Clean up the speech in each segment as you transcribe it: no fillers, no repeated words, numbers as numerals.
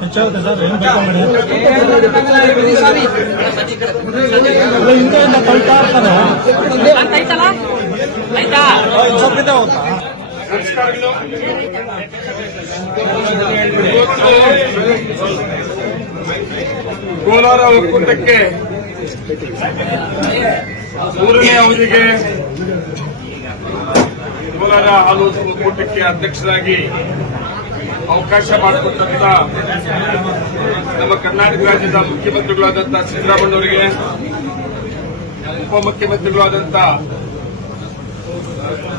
ಹೆಚ್ಚಾಗುತ್ತೆ ಸರ್, ಏನು ಬೇಕಾದ್ರೆ ಹಿಂದೆಯಿಂದ ಕಳ್ತಾ ಇರ್ತಾರೆ. ಕೋಲಾರ ಒಕ್ಕೂಟಕ್ಕೆ 3ನೇ ಅವಧಿಗೆ ಕೋಲಾರ ಹಾಲು ಒಕ್ಕೂಟಕ್ಕೆ ಅಧ್ಯಕ್ಷರಾಗಿ ಅವಕಾಶ ಮಾಡಿಕೊಟ್ಟಂತ ನಮ್ಮ ಕರ್ನಾಟಕ ರಾಜ್ಯದ ಮುಖ್ಯಮಂತ್ರಿಗಳಾದಂತಹ ಸಿದ್ದರಾಮಯ್ಯನವರಿಗೆ, ಉಪಮುಖ್ಯಮಂತ್ರಿಗಳಾದಂತ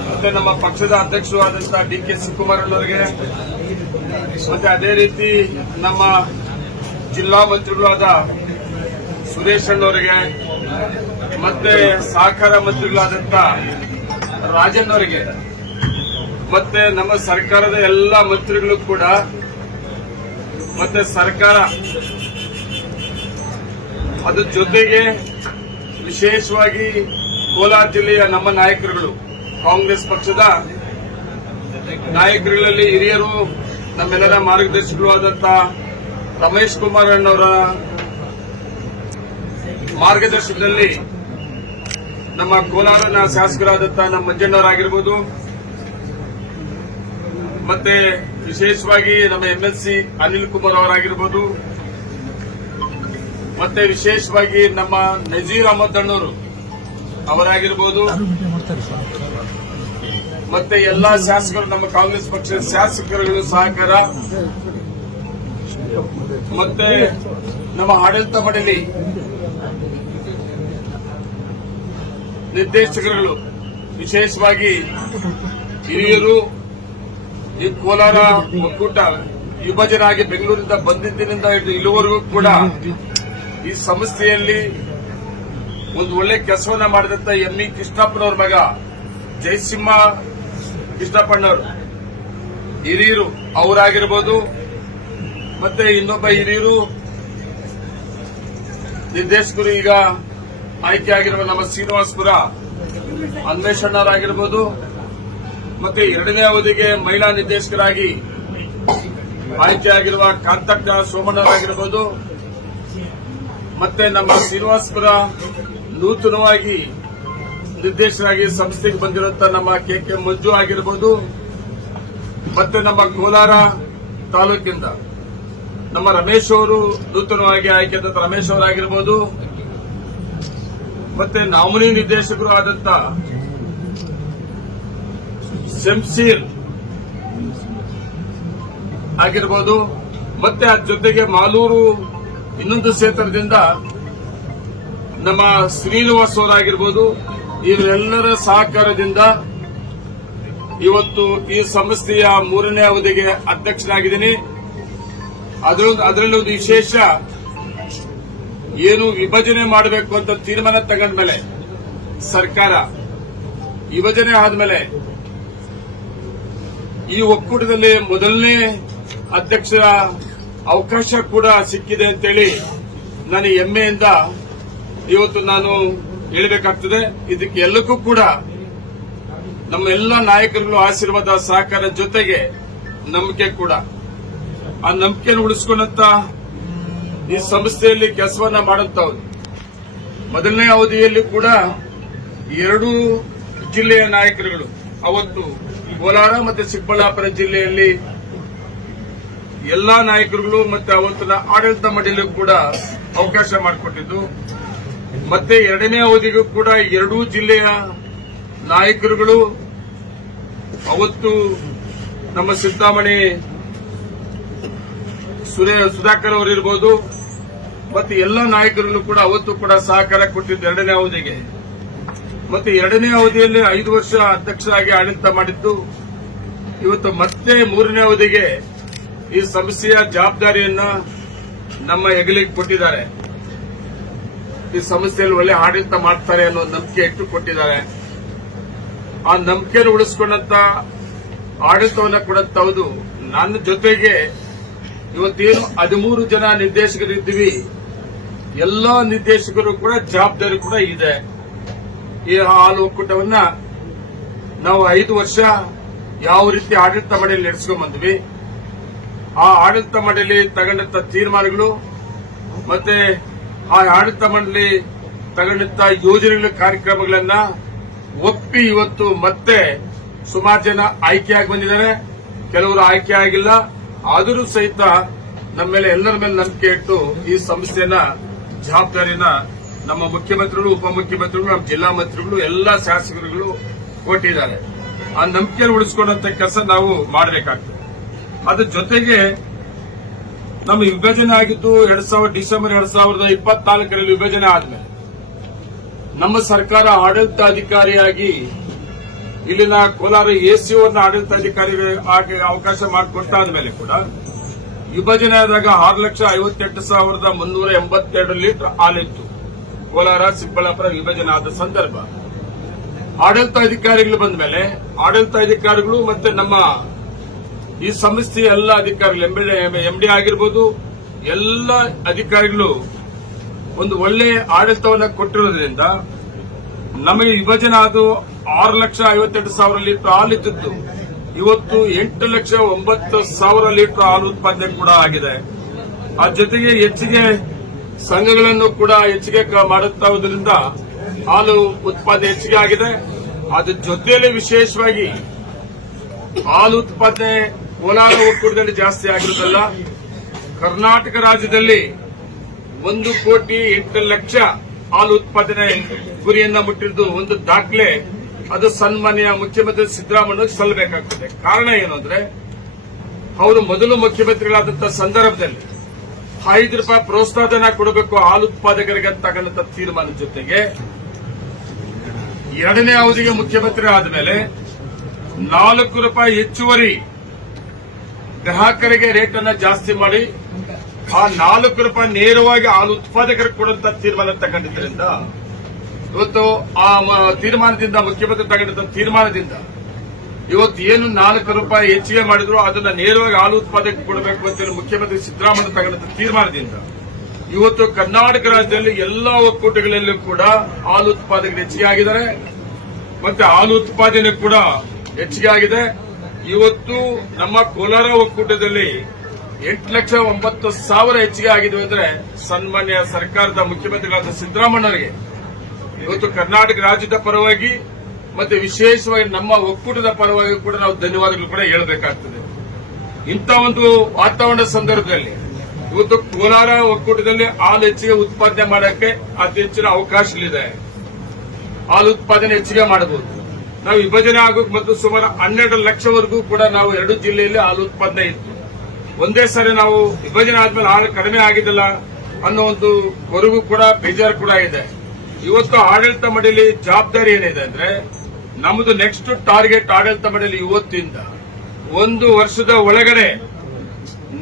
ಮತ್ತೆ ನಮ್ಮ ಪಕ್ಷದ ಅಧ್ಯಕ್ಷರು ಆದಂತಹ ಡಿ.ಕೆ. ಶಿವಕುಮಾರ್ ಅವರಿಗೆ, ಮತ್ತೆ ಅದೇ ರೀತಿ ನಮ್ಮ ಜಿಲ್ಲಾ ಮಂತ್ರಿಗಳಾದ ಸುರೇಶ್ ಅಣ್ಣವರಿಗೆ, ಮತ್ತೆ ಸಹಕಾರ ಮಂತ್ರಿಗಳಾದಂತ ರಾಜನ್ ಅವರಿಗೆ, ಮತ್ತೆ ನಮ್ಮ ಸರ್ಕಾರದ ಎಲ್ಲ ಮಂತ್ರಿಗಳು ಕೂಡ, ಮತ್ತೆ ಸರ್ಕಾರ ಅದ್ರ ಜೊತೆಗೆ ವಿಶೇಷವಾಗಿ ಕೋಲಾರ ಜಿಲ್ಲೆಯ ನಮ್ಮ ನಾಯಕರುಗಳು, ಕಾಂಗ್ರೆಸ್ ಪಕ್ಷದ ನಾಯಕರುಗಳಲ್ಲಿ ಹಿರಿಯರು, ನಮ್ಮೆಲ್ಲರ ಮಾರ್ಗದರ್ಶಿಗಳು ಆದಂತ ರಮೇಶ್ ಕುಮಾರ್ ಅಣ್ಣವರ ಮಾರ್ಗದರ್ಶನದಲ್ಲಿ ನಮ್ಮ ಕೋಲಾರನ ಶಾಸಕರಾದಂತ ನಮ್ಮ ಮಂಜಣ್ಣವರಾಗಿರ್ಬೋದು, ಮತ್ತೆ ವಿಶೇಷವಾಗಿ ನಮ್ಮ ಎಂಎಲ್ಸಿ ಅನಿಲ್ ಕುಮಾರ್ ಅವರಾಗಿರ್ಬೋದು, ಮತ್ತೆ ವಿಶೇಷವಾಗಿ ನಮ್ಮ ನಜೀರ್ ಅಹಮದ್ ಅಣ್ಣವರು ಅವರಾಗಿರ್ಬೋದು, ಮತ್ತೆ ಎಲ್ಲಾ ಶಾಸಕರು, ನಮ್ಮ ಕಾಂಗ್ರೆಸ್ ಪಕ್ಷದ ಶಾಸಕರುಗಳು ಸಹಕಾರ, ಮತ್ತೆ ನಮ್ಮ ಆಡಳಿತ ಮಂಡಳಿ ನಿರ್ದೇಶಕರುಗಳು, ವಿಶೇಷವಾಗಿ ಹಿರಿಯರು, ಈ ಕೋಲಾರ ಒಕ್ಕೂಟ ವಿಭಜನೆ ಆಗಿ ಬೆಂಗಳೂರಿಂದ ಬಂದಿದ್ದಿನಿಂದ ಇಲ್ಲಿವರೆಗೂ ಕೂಡ ಈ ಸಂಸ್ಥೆಯಲ್ಲಿ ಒಂದು ಒಳ್ಳೆ ಕೆಲಸವನ್ನ ಮಾಡಿದಂತ ಎಂ.ಇ. ಕೃಷ್ಣಪ್ಪನವ್ರ ಮಗ ಜಯಸಿಂಹ ಕೃಷ್ಣಪ್ಪನವರು ಹಿರಿಯರು ಅವರಾಗಿರ್ಬೋದು, ಮತ್ತೆ ಇನ್ನೊಬ್ಬ ಹಿರಿಯರು ನಿರ್ದೇಶಕರು ಈಗ ಆಯ್ಕೆ ಆಗಿರುವ ನಮ್ಮ ಶ್ರೀನಿವಾಸಪುರ ಅನ್ವೇಷಣರಾಗಿರ್ಬೋದು, ಮತ್ತೆ 2ನೇ ಅವಧಿಗೆ ಮಹಿಳಾ ನಿರ್ದೇಶಕರಾಗಿ ಆಯ್ಕೆಯಾಗಿರುವ ಕಾಂತಕ್ಕ ಸೋಮಣ್ಣರಾಗಿರ್ಬೋದು, ಮತ್ತೆ ನಮ್ಮ ಶ್ರೀನಿವಾಸಪುರ ನೂತನವಾಗಿ ನಿರ್ದೇಶಕರಾಗಿ ಸಂಸ್ಥೆಗೆ ಬಂದಿರುವಂತಹ ನಮ್ಮ ಕೆ ಮಂಜು ಆಗಿರ್ಬೋದು, ಮತ್ತೆ ನಮ್ಮ ಕೋಲಾರ ತಾಲೂಕಿಂದ ನಮ್ಮ ರಮೇಶ್ ಅವರು ನೂತನವಾಗಿ ಆಯ್ಕೆಯಾದ ರಮೇಶ್ ಅವರಾಗಿರ್ಬೋದು, ಮತ್ತೆ ನಾಮಿನಿ ನಿರ್ದೇಶಕರು ಆದಂತ ಶಂಶೀರ್ ಆಗಿರ್ಬೋದು, ಮತ್ತೆ ಅದ್ರ ಜೊತೆಗೆ ಮಾಲೂರು ಇನ್ನೊಂದು ಕ್ಷೇತ್ರದಿಂದ ನಮ್ಮ ಶ್ರೀನಿವಾಸ್ ಅವರಾಗಿರ್ಬೋದು, ಇವರೆಲ್ಲರ ಸಹಕಾರದಿಂದ ಇವತ್ತು ಈ ಸಂಸ್ಥೆಯ 3ನೇ ಅವಧಿಗೆ ಅಧ್ಯಕ್ಷನಾಗಿದ್ದೀನಿ. ಅದರಲ್ಲಿ ಒಂದು ವಿಶೇಷ ಏನು ವಿಭಜನೆ ಮಾಡಬೇಕು ಅಂತ ತೀರ್ಮಾನ ತಗೊಂಡ ಮೇಲೆ ಸರ್ಕಾರ ವಿಭಜನೆ ಆದ್ಮೇಲೆ ಈ ಒಕ್ಕೂಟದಲ್ಲಿ ಮೊದಲನೇ ಅಧ್ಯಕ್ಷರ ಅವಕಾಶ ಕೂಡ ಸಿಕ್ಕಿದೆ ಅಂತೇಳಿ ನಾನು ಹೆಮ್ಮೆಯಿಂದ ಇವತ್ತು ನಾನು ಹೇಳಬೇಕಾಗ್ತದೆ. ಇದಕ್ಕೆ ಎಲ್ಲಕ್ಕೂ ಕೂಡ ನಮ್ಮ ಎಲ್ಲ ನಾಯಕರುಗಳು ಆಶೀರ್ವಾದ ಸಹಕಾರ ಜೊತೆಗೆ ನಂಬಿಕೆ ಕೂಡ, ಆ ನಂಬಿಕೆಯನ್ನು ಉಳಿಸಿಕೊಂಡಂತ ಈ ಸಂಸ್ಥೆಯಲ್ಲಿ ಕೆಲಸವನ್ನ ಮಾಡುತ್ತವರು. ಮೊದಲನೇ ಅವಧಿಯಲ್ಲಿ ಕೂಡ 2 ಜಿಲ್ಲೆಯ ನಾಯಕರುಗಳು ಅವತ್ತು ಕೋಲಾರ ಮತ್ತು ಚಿಕ್ಕಬಳ್ಳಾಪುರ ಜಿಲ್ಲೆಯಲ್ಲಿ ಎಲ್ಲಾ ನಾಯಕರುಗಳು ಮತ್ತೆ ಅವತ್ತಿನ ಆಡಳಿತ ಮಂಡಳಿಗೂ ಕೂಡ ಅವಕಾಶ ಮಾಡಿಕೊಟ್ಟಿದ್ದು. ಮತ್ತೆ 2ನೇ ಅವಧಿಗೂ ಕೂಡ 2 ಜಿಲ್ಲೆಯ ನಾಯಕರುಗಳು ಅವತ್ತು ನಮ್ಮ ಸಿದ್ದಾಮಣಿ ಸುಧಾಕರ್ ಅವರಿರ್ಬೋದು, ಮತ್ತೆ ಎಲ್ಲ ನಾಯಕರುಗಳು ಕೂಡ ಅವತ್ತು ಕೂಡ ಸಹಕಾರ ಕೊಟ್ಟಿದ್ದು 2ನೇ ಅವಧಿಗೆ. ಮತ್ತೆ 2ನೇ ಅವಧಿಯಲ್ಲಿ 5 ವರ್ಷ ಅಧ್ಯಕ್ಷರಾಗಿ ಆಡಳಿತ ಮಾಡಿದ್ದು. ಇವತ್ತು ಮತ್ತೆ 3ನೇ ಅವಧಿಗೆ ಈ ಸಂಸ್ಥೆಯ ಜವಾಬ್ದಾರಿಯನ್ನ ನಮ್ಮ ಹೆಗಲಿಗೆ ಕೊಟ್ಟಿದ್ದಾರೆ. ಈ ಸಂಸ್ಥೆಯಲ್ಲಿ ಒಳ್ಳೆ ಆಡಳಿತ ಮಾಡ್ತಾರೆ ಅನ್ನೋ ನಂಬಿಕೆ ಇಟ್ಟು ಕೊಟ್ಟಿದ್ದಾರೆ. ಆ ನಂಬಿಕೆಯನ್ನು ಉಳಿಸಿಕೊಂಡಂತ ಆಡಳಿತವನ್ನ ಕೊಡಂತವುದು ನನ್ನ ಜೊತೆಗೆ ಇವತ್ತೇನು 13 ಜನ ನಿರ್ದೇಶಕರಿದ್ದೀವಿ, ಎಲ್ಲ ನಿರ್ದೇಶಕರು ಕೂಡ ಜವಾಬ್ದಾರಿ ಕೂಡ ಇದೆ. ಈ ಹಾಲು ಒಕ್ಕೂಟವನ್ನ ನಾವು 5 ವರ್ಷ ಯಾವ ರೀತಿ ಆಡಳಿತ ಮಂಡಳಿ ನಡೆಸ್ಕೊಂಡ್ ಬಂದ್ವಿ, ಆ ಆಡಳಿತ ಮಂಡಳಿ ತಗೊಂಡಂತ ತೀರ್ಮಾನಗಳು ಮತ್ತೆ ಆ ಆಡಳಿತ ಮಂಡಳಿ ತಗೊಂಡಂತ ಯೋಜನೆಗಳ ಕಾರ್ಯಕ್ರಮಗಳನ್ನ ಒಪ್ಪಿ ಇವತ್ತು ಮತ್ತೆ ಸುಮಾರು ಜನ ಆಯ್ಕೆಯಾಗಿ ಬಂದಿದ್ದಾರೆ. ಕೆಲವರು ಆಯ್ಕೆ ಆಗಿಲ್ಲ. ಆದರೂ ಸಹಿತ ನಮ್ಮ ಮೇಲೆ ಎಲ್ಲರ ಮೇಲೆ ನಂಬಿಕೆ ಇಟ್ಟು ಈ ಸಂಸ್ಥೆಯನ್ನ ಜವಾಬ್ದಾರಿನ ನಮ್ಮ ಮುಖ್ಯಮಂತ್ರಿಗಳು, ಉಪಮುಖ್ಯಮಂತ್ರಿಗಳು, ನಮ್ಮ ಜಿಲ್ಲಾ ಮಂತ್ರಿಗಳು, ಎಲ್ಲಾ ಶಾಸಕರುಗಳು ಕೊಟ್ಟಿದ್ದಾರೆ. ಆ ನಂಬಿಕೆಯನ್ನು ಉಳಿಸಿಕೊಂಡಂತ ಕೆಲಸ ನಾವು ಮಾಡಬೇಕಾಗ್ತದೆ. ಅದ್ರ ಜೊತೆಗೆ ನಮ್ಮ ವಿಭಜನೆ ಆಗಿದ್ದು ಡಿಸೆಂಬರ್ 2024ರಲ್ಲಿ ವಿಭಜನೆ ಆದ್ಮೇಲೆ ನಮ್ಮ ಸರ್ಕಾರ ಆಡಳಿತಾಧಿಕಾರಿಯಾಗಿ ಇಲ್ಲಿನ ಕೋಲಾರ ಎಸಿಒನ ಆಡಳಿತಾಧಿಕಾರಿ ಆಗಿ ಅವಕಾಶ ಮಾಡಿಕೊಟ್ಟಾದ್ಮೇಲೆ ಕೂಡ ವಿಭಜನೆ ಆದಾಗ 6,58,382 ಲೀಟರ್ ಹಾಲಿತ್ತು. ಕೋಲಾರ ಚಿಕ್ಕಬಳ್ಳಾಪುರ ವಿಭಜನೆ ಆದ ಸಂದರ್ಭ ಆಡಳಿತಾಧಿಕಾರಿಗಳು ಬಂದ ಮೇಲೆ ಆಡಳಿತಾಧಿಕಾರಿಗಳು ಮತ್ತೆ ನಮ್ಮ ಈ ಸಂಸ್ಥೆಯ ಎಲ್ಲ ಅಧಿಕಾರಿಗಳು ಎಂಡಿ ಆಗಿರ್ಬೋದು, ಎಲ್ಲ ಅಧಿಕಾರಿಗಳು ಒಂದು ಒಳ್ಳೆ ಆಡಳಿತವನ್ನ ಕೊಟ್ಟಿರೋದ್ರಿಂದ ನಮಗೆ ವಿಭಜನೆ ಆದ 6,58,000 ಲೀಟರ್ ಹಾಲಿದ್ದು ಇವತ್ತು 8,09,000 ಲೀಟರ್ ಹಾಲು ಉತ್ಪಾದನೆ ಕೂಡ ಆಗಿದೆ. ಆ ಜೊತೆಗೆ ಹೆಚ್ಚಿಗೆ ಸಂಘಗಳನ್ನು ಕೂಡ ಹೆಚ್ಚಿಗೆ ಮಾಡುತ್ತಾ ಇರೋದ್ರಿಂದ ಹಾಲು ಉತ್ಪಾದನೆ ಹೆಚ್ಚಿಗೆ ಆಗಿದೆ. ಅದ್ರ ಜೊತೆಯಲ್ಲಿ ವಿಶೇಷವಾಗಿ ಹಾಲು ಉತ್ಪಾದನೆ ಕೋಲಾರ ಒಕ್ಕೂಟದಲ್ಲಿ ಜಾಸ್ತಿ ಆಗಿರೋದಲ್ಲ, ಕರ್ನಾಟಕ ರಾಜ್ಯದಲ್ಲಿ 1,08,00,000 ಹಾಲು ಉತ್ಪಾದನೆ ಗುರಿಯನ್ನ ಮುಟ್ಟಿದ್ದು ಒಂದು ದಾಖಲೆ. ಅದು ಸನ್ಮಾನ್ಯ ಮುಖ್ಯಮಂತ್ರಿ ಸಿದ್ದರಾಮಯ್ಯ ಸಲ್ಲಬೇಕಾಗ್ತದೆ. ಕಾರಣ ಏನು ಅಂದ್ರೆ ಅವರು ಮೊದಲು ಮುಖ್ಯಮಂತ್ರಿಗಳಾದಂತಹ ಸಂದರ್ಭದಲ್ಲಿ 5 ರೂಪಾಯಿ ಪ್ರೋತ್ಸಾಹಧನ ಕೊಡಬೇಕು ಹಾಲು ಉತ್ಪಾದಕರಿಗೆ ಅಂತ ತಗೊಂಡಂತ ತೀರ್ಮಾನದ ಜೊತೆಗೆ 2ನೇ ಅವಧಿಗೆ ಮುಖ್ಯಮಂತ್ರಿ ಆದಮೇಲೆ 4 ರೂಪಾಯಿ ಹೆಚ್ಚುವರಿ ಗ್ರಾಹಕರಿಗೆ ರೇಟ್ ಅನ್ನ ಜಾಸ್ತಿ ಮಾಡಿ ಆ 4 ರೂಪಾಯಿ ನೇರವಾಗಿ ಹಾಲು ಉತ್ಪಾದಕರಿಗೆ ಕೊಡುವಂತ ತೀರ್ಮಾನ ತಗೊಂಡಿದ್ದರಿಂದ ಇವತ್ತು ಆ ತೀರ್ಮಾನದಿಂದ ಮುಖ್ಯಮಂತ್ರಿ ತಗೊಂಡಂತ ತೀರ್ಮಾನದಿಂದ ಇವತ್ತು ಏನು 4 ರೂಪಾಯಿ ಹೆಚ್ಚಿಗೆ ಮಾಡಿದ್ರು ಅದನ್ನ ನೇರವಾಗಿ ಹಾಲು ಉತ್ಪಾದಕರಿಗೆ ಕೊಡಬೇಕು ಅಂತ ಮುಖ್ಯಮಂತ್ರಿ ಸಿದ್ದರಾಮಯ್ಯ ತಗೊಂಡಂತ ತೀರ್ಮಾನದಿಂದ ಇವತ್ತು ಕರ್ನಾಟಕ ರಾಜ್ಯದಲ್ಲಿ ಎಲ್ಲಾ ಒಕ್ಕೂಟಗಳಲ್ಲೂ ಕೂಡ ಹಾಲು ಉತ್ಪಾದಕರು ಹೆಚ್ಚಿಗೆ ಆಗಿದ್ದಾರೆ. ಮತ್ತೆ ಹಾಲು ಉತ್ಪಾದನೆ ಕೂಡ ಹೆಚ್ಚಿಗೆ ಆಗಿದೆ. ಇವತ್ತು ನಮ್ಮ ಕೋಲಾರ ಒಕ್ಕೂಟದಲ್ಲಿ 8,09,000 ಹೆಚ್ಚಿಗೆ ಆಗಿದ್ವು ಅಂದ್ರೆ ಸನ್ಮಾನ್ಯ ಸರ್ಕಾರದ ಮುಖ್ಯಮಂತ್ರಿಗಳಾದ ಸಿದ್ದರಾಮಯ್ಯರಿಗೆ ಇವತ್ತು ಕರ್ನಾಟಕ ರಾಜ್ಯದ ಪರವಾಗಿ ಮತ್ತೆ ವಿಶೇಷವಾಗಿ ನಮ್ಮ ಒಕ್ಕೂಟದ ಪರವಾಗಿ ಕೂಡ ನಾವು ಧನ್ಯವಾದಗಳು ಕೂಡ ಹೇಳಬೇಕಾಗ್ತದೆ. ಇಂಥ ಒಂದು ವಾತಾವರಣದ ಸಂದರ್ಭದಲ್ಲಿ ಇವತ್ತು ಕೋಲಾರ ಒಕ್ಕೂಟದಲ್ಲಿ ಹಾಲು ಹೆಚ್ಚಿಗೆ ಉತ್ಪಾದನೆ ಮಾಡೋಕ್ಕೆ ಅತಿ ಹೆಚ್ಚಿನ ಅವಕಾಶಗಳಿದೆ. ಹಾಲು ಉತ್ಪಾದನೆ ಹೆಚ್ಚಿಗೆ ಮಾಡಬಹುದು. ನಾವು ವಿಭಜನೆ ಆಗೋಕ್ ಮತ್ತು ಸುಮಾರು 12 ಲಕ್ಷವರೆಗೂ ಕೂಡ ನಾವು 2 ಜಿಲ್ಲೆಯಲ್ಲಿ ಹಾಲು ಉತ್ಪಾದನೆ ಇತ್ತು. ಒಂದೇ ಸಾರಿ ನಾವು ವಿಭಜನೆ ಆದ್ಮೇಲೆ ಹಾಲು ಕಡಿಮೆ ಆಗಿದ್ದಲ್ಲ ಅನ್ನೋ ಒಂದು ಕೊರಗು ಕೂಡ ಬೇಜಾರು ಕೂಡ ಇದೆ. ಇವತ್ತು ಆಡಳಿತ ಮಂಡಳಿ ಜವಾಬ್ದಾರಿ ಏನಿದೆ ಅಂದ್ರೆ ನಮ್ಮದು ನೆಕ್ಸ್ಟ್ ಟಾರ್ಗೆಟ್ ಆಡಳಿತ ಮಂಡಳಿ ಇವತ್ತಿಂದ 1 ವರ್ಷದ ಒಳಗಡೆ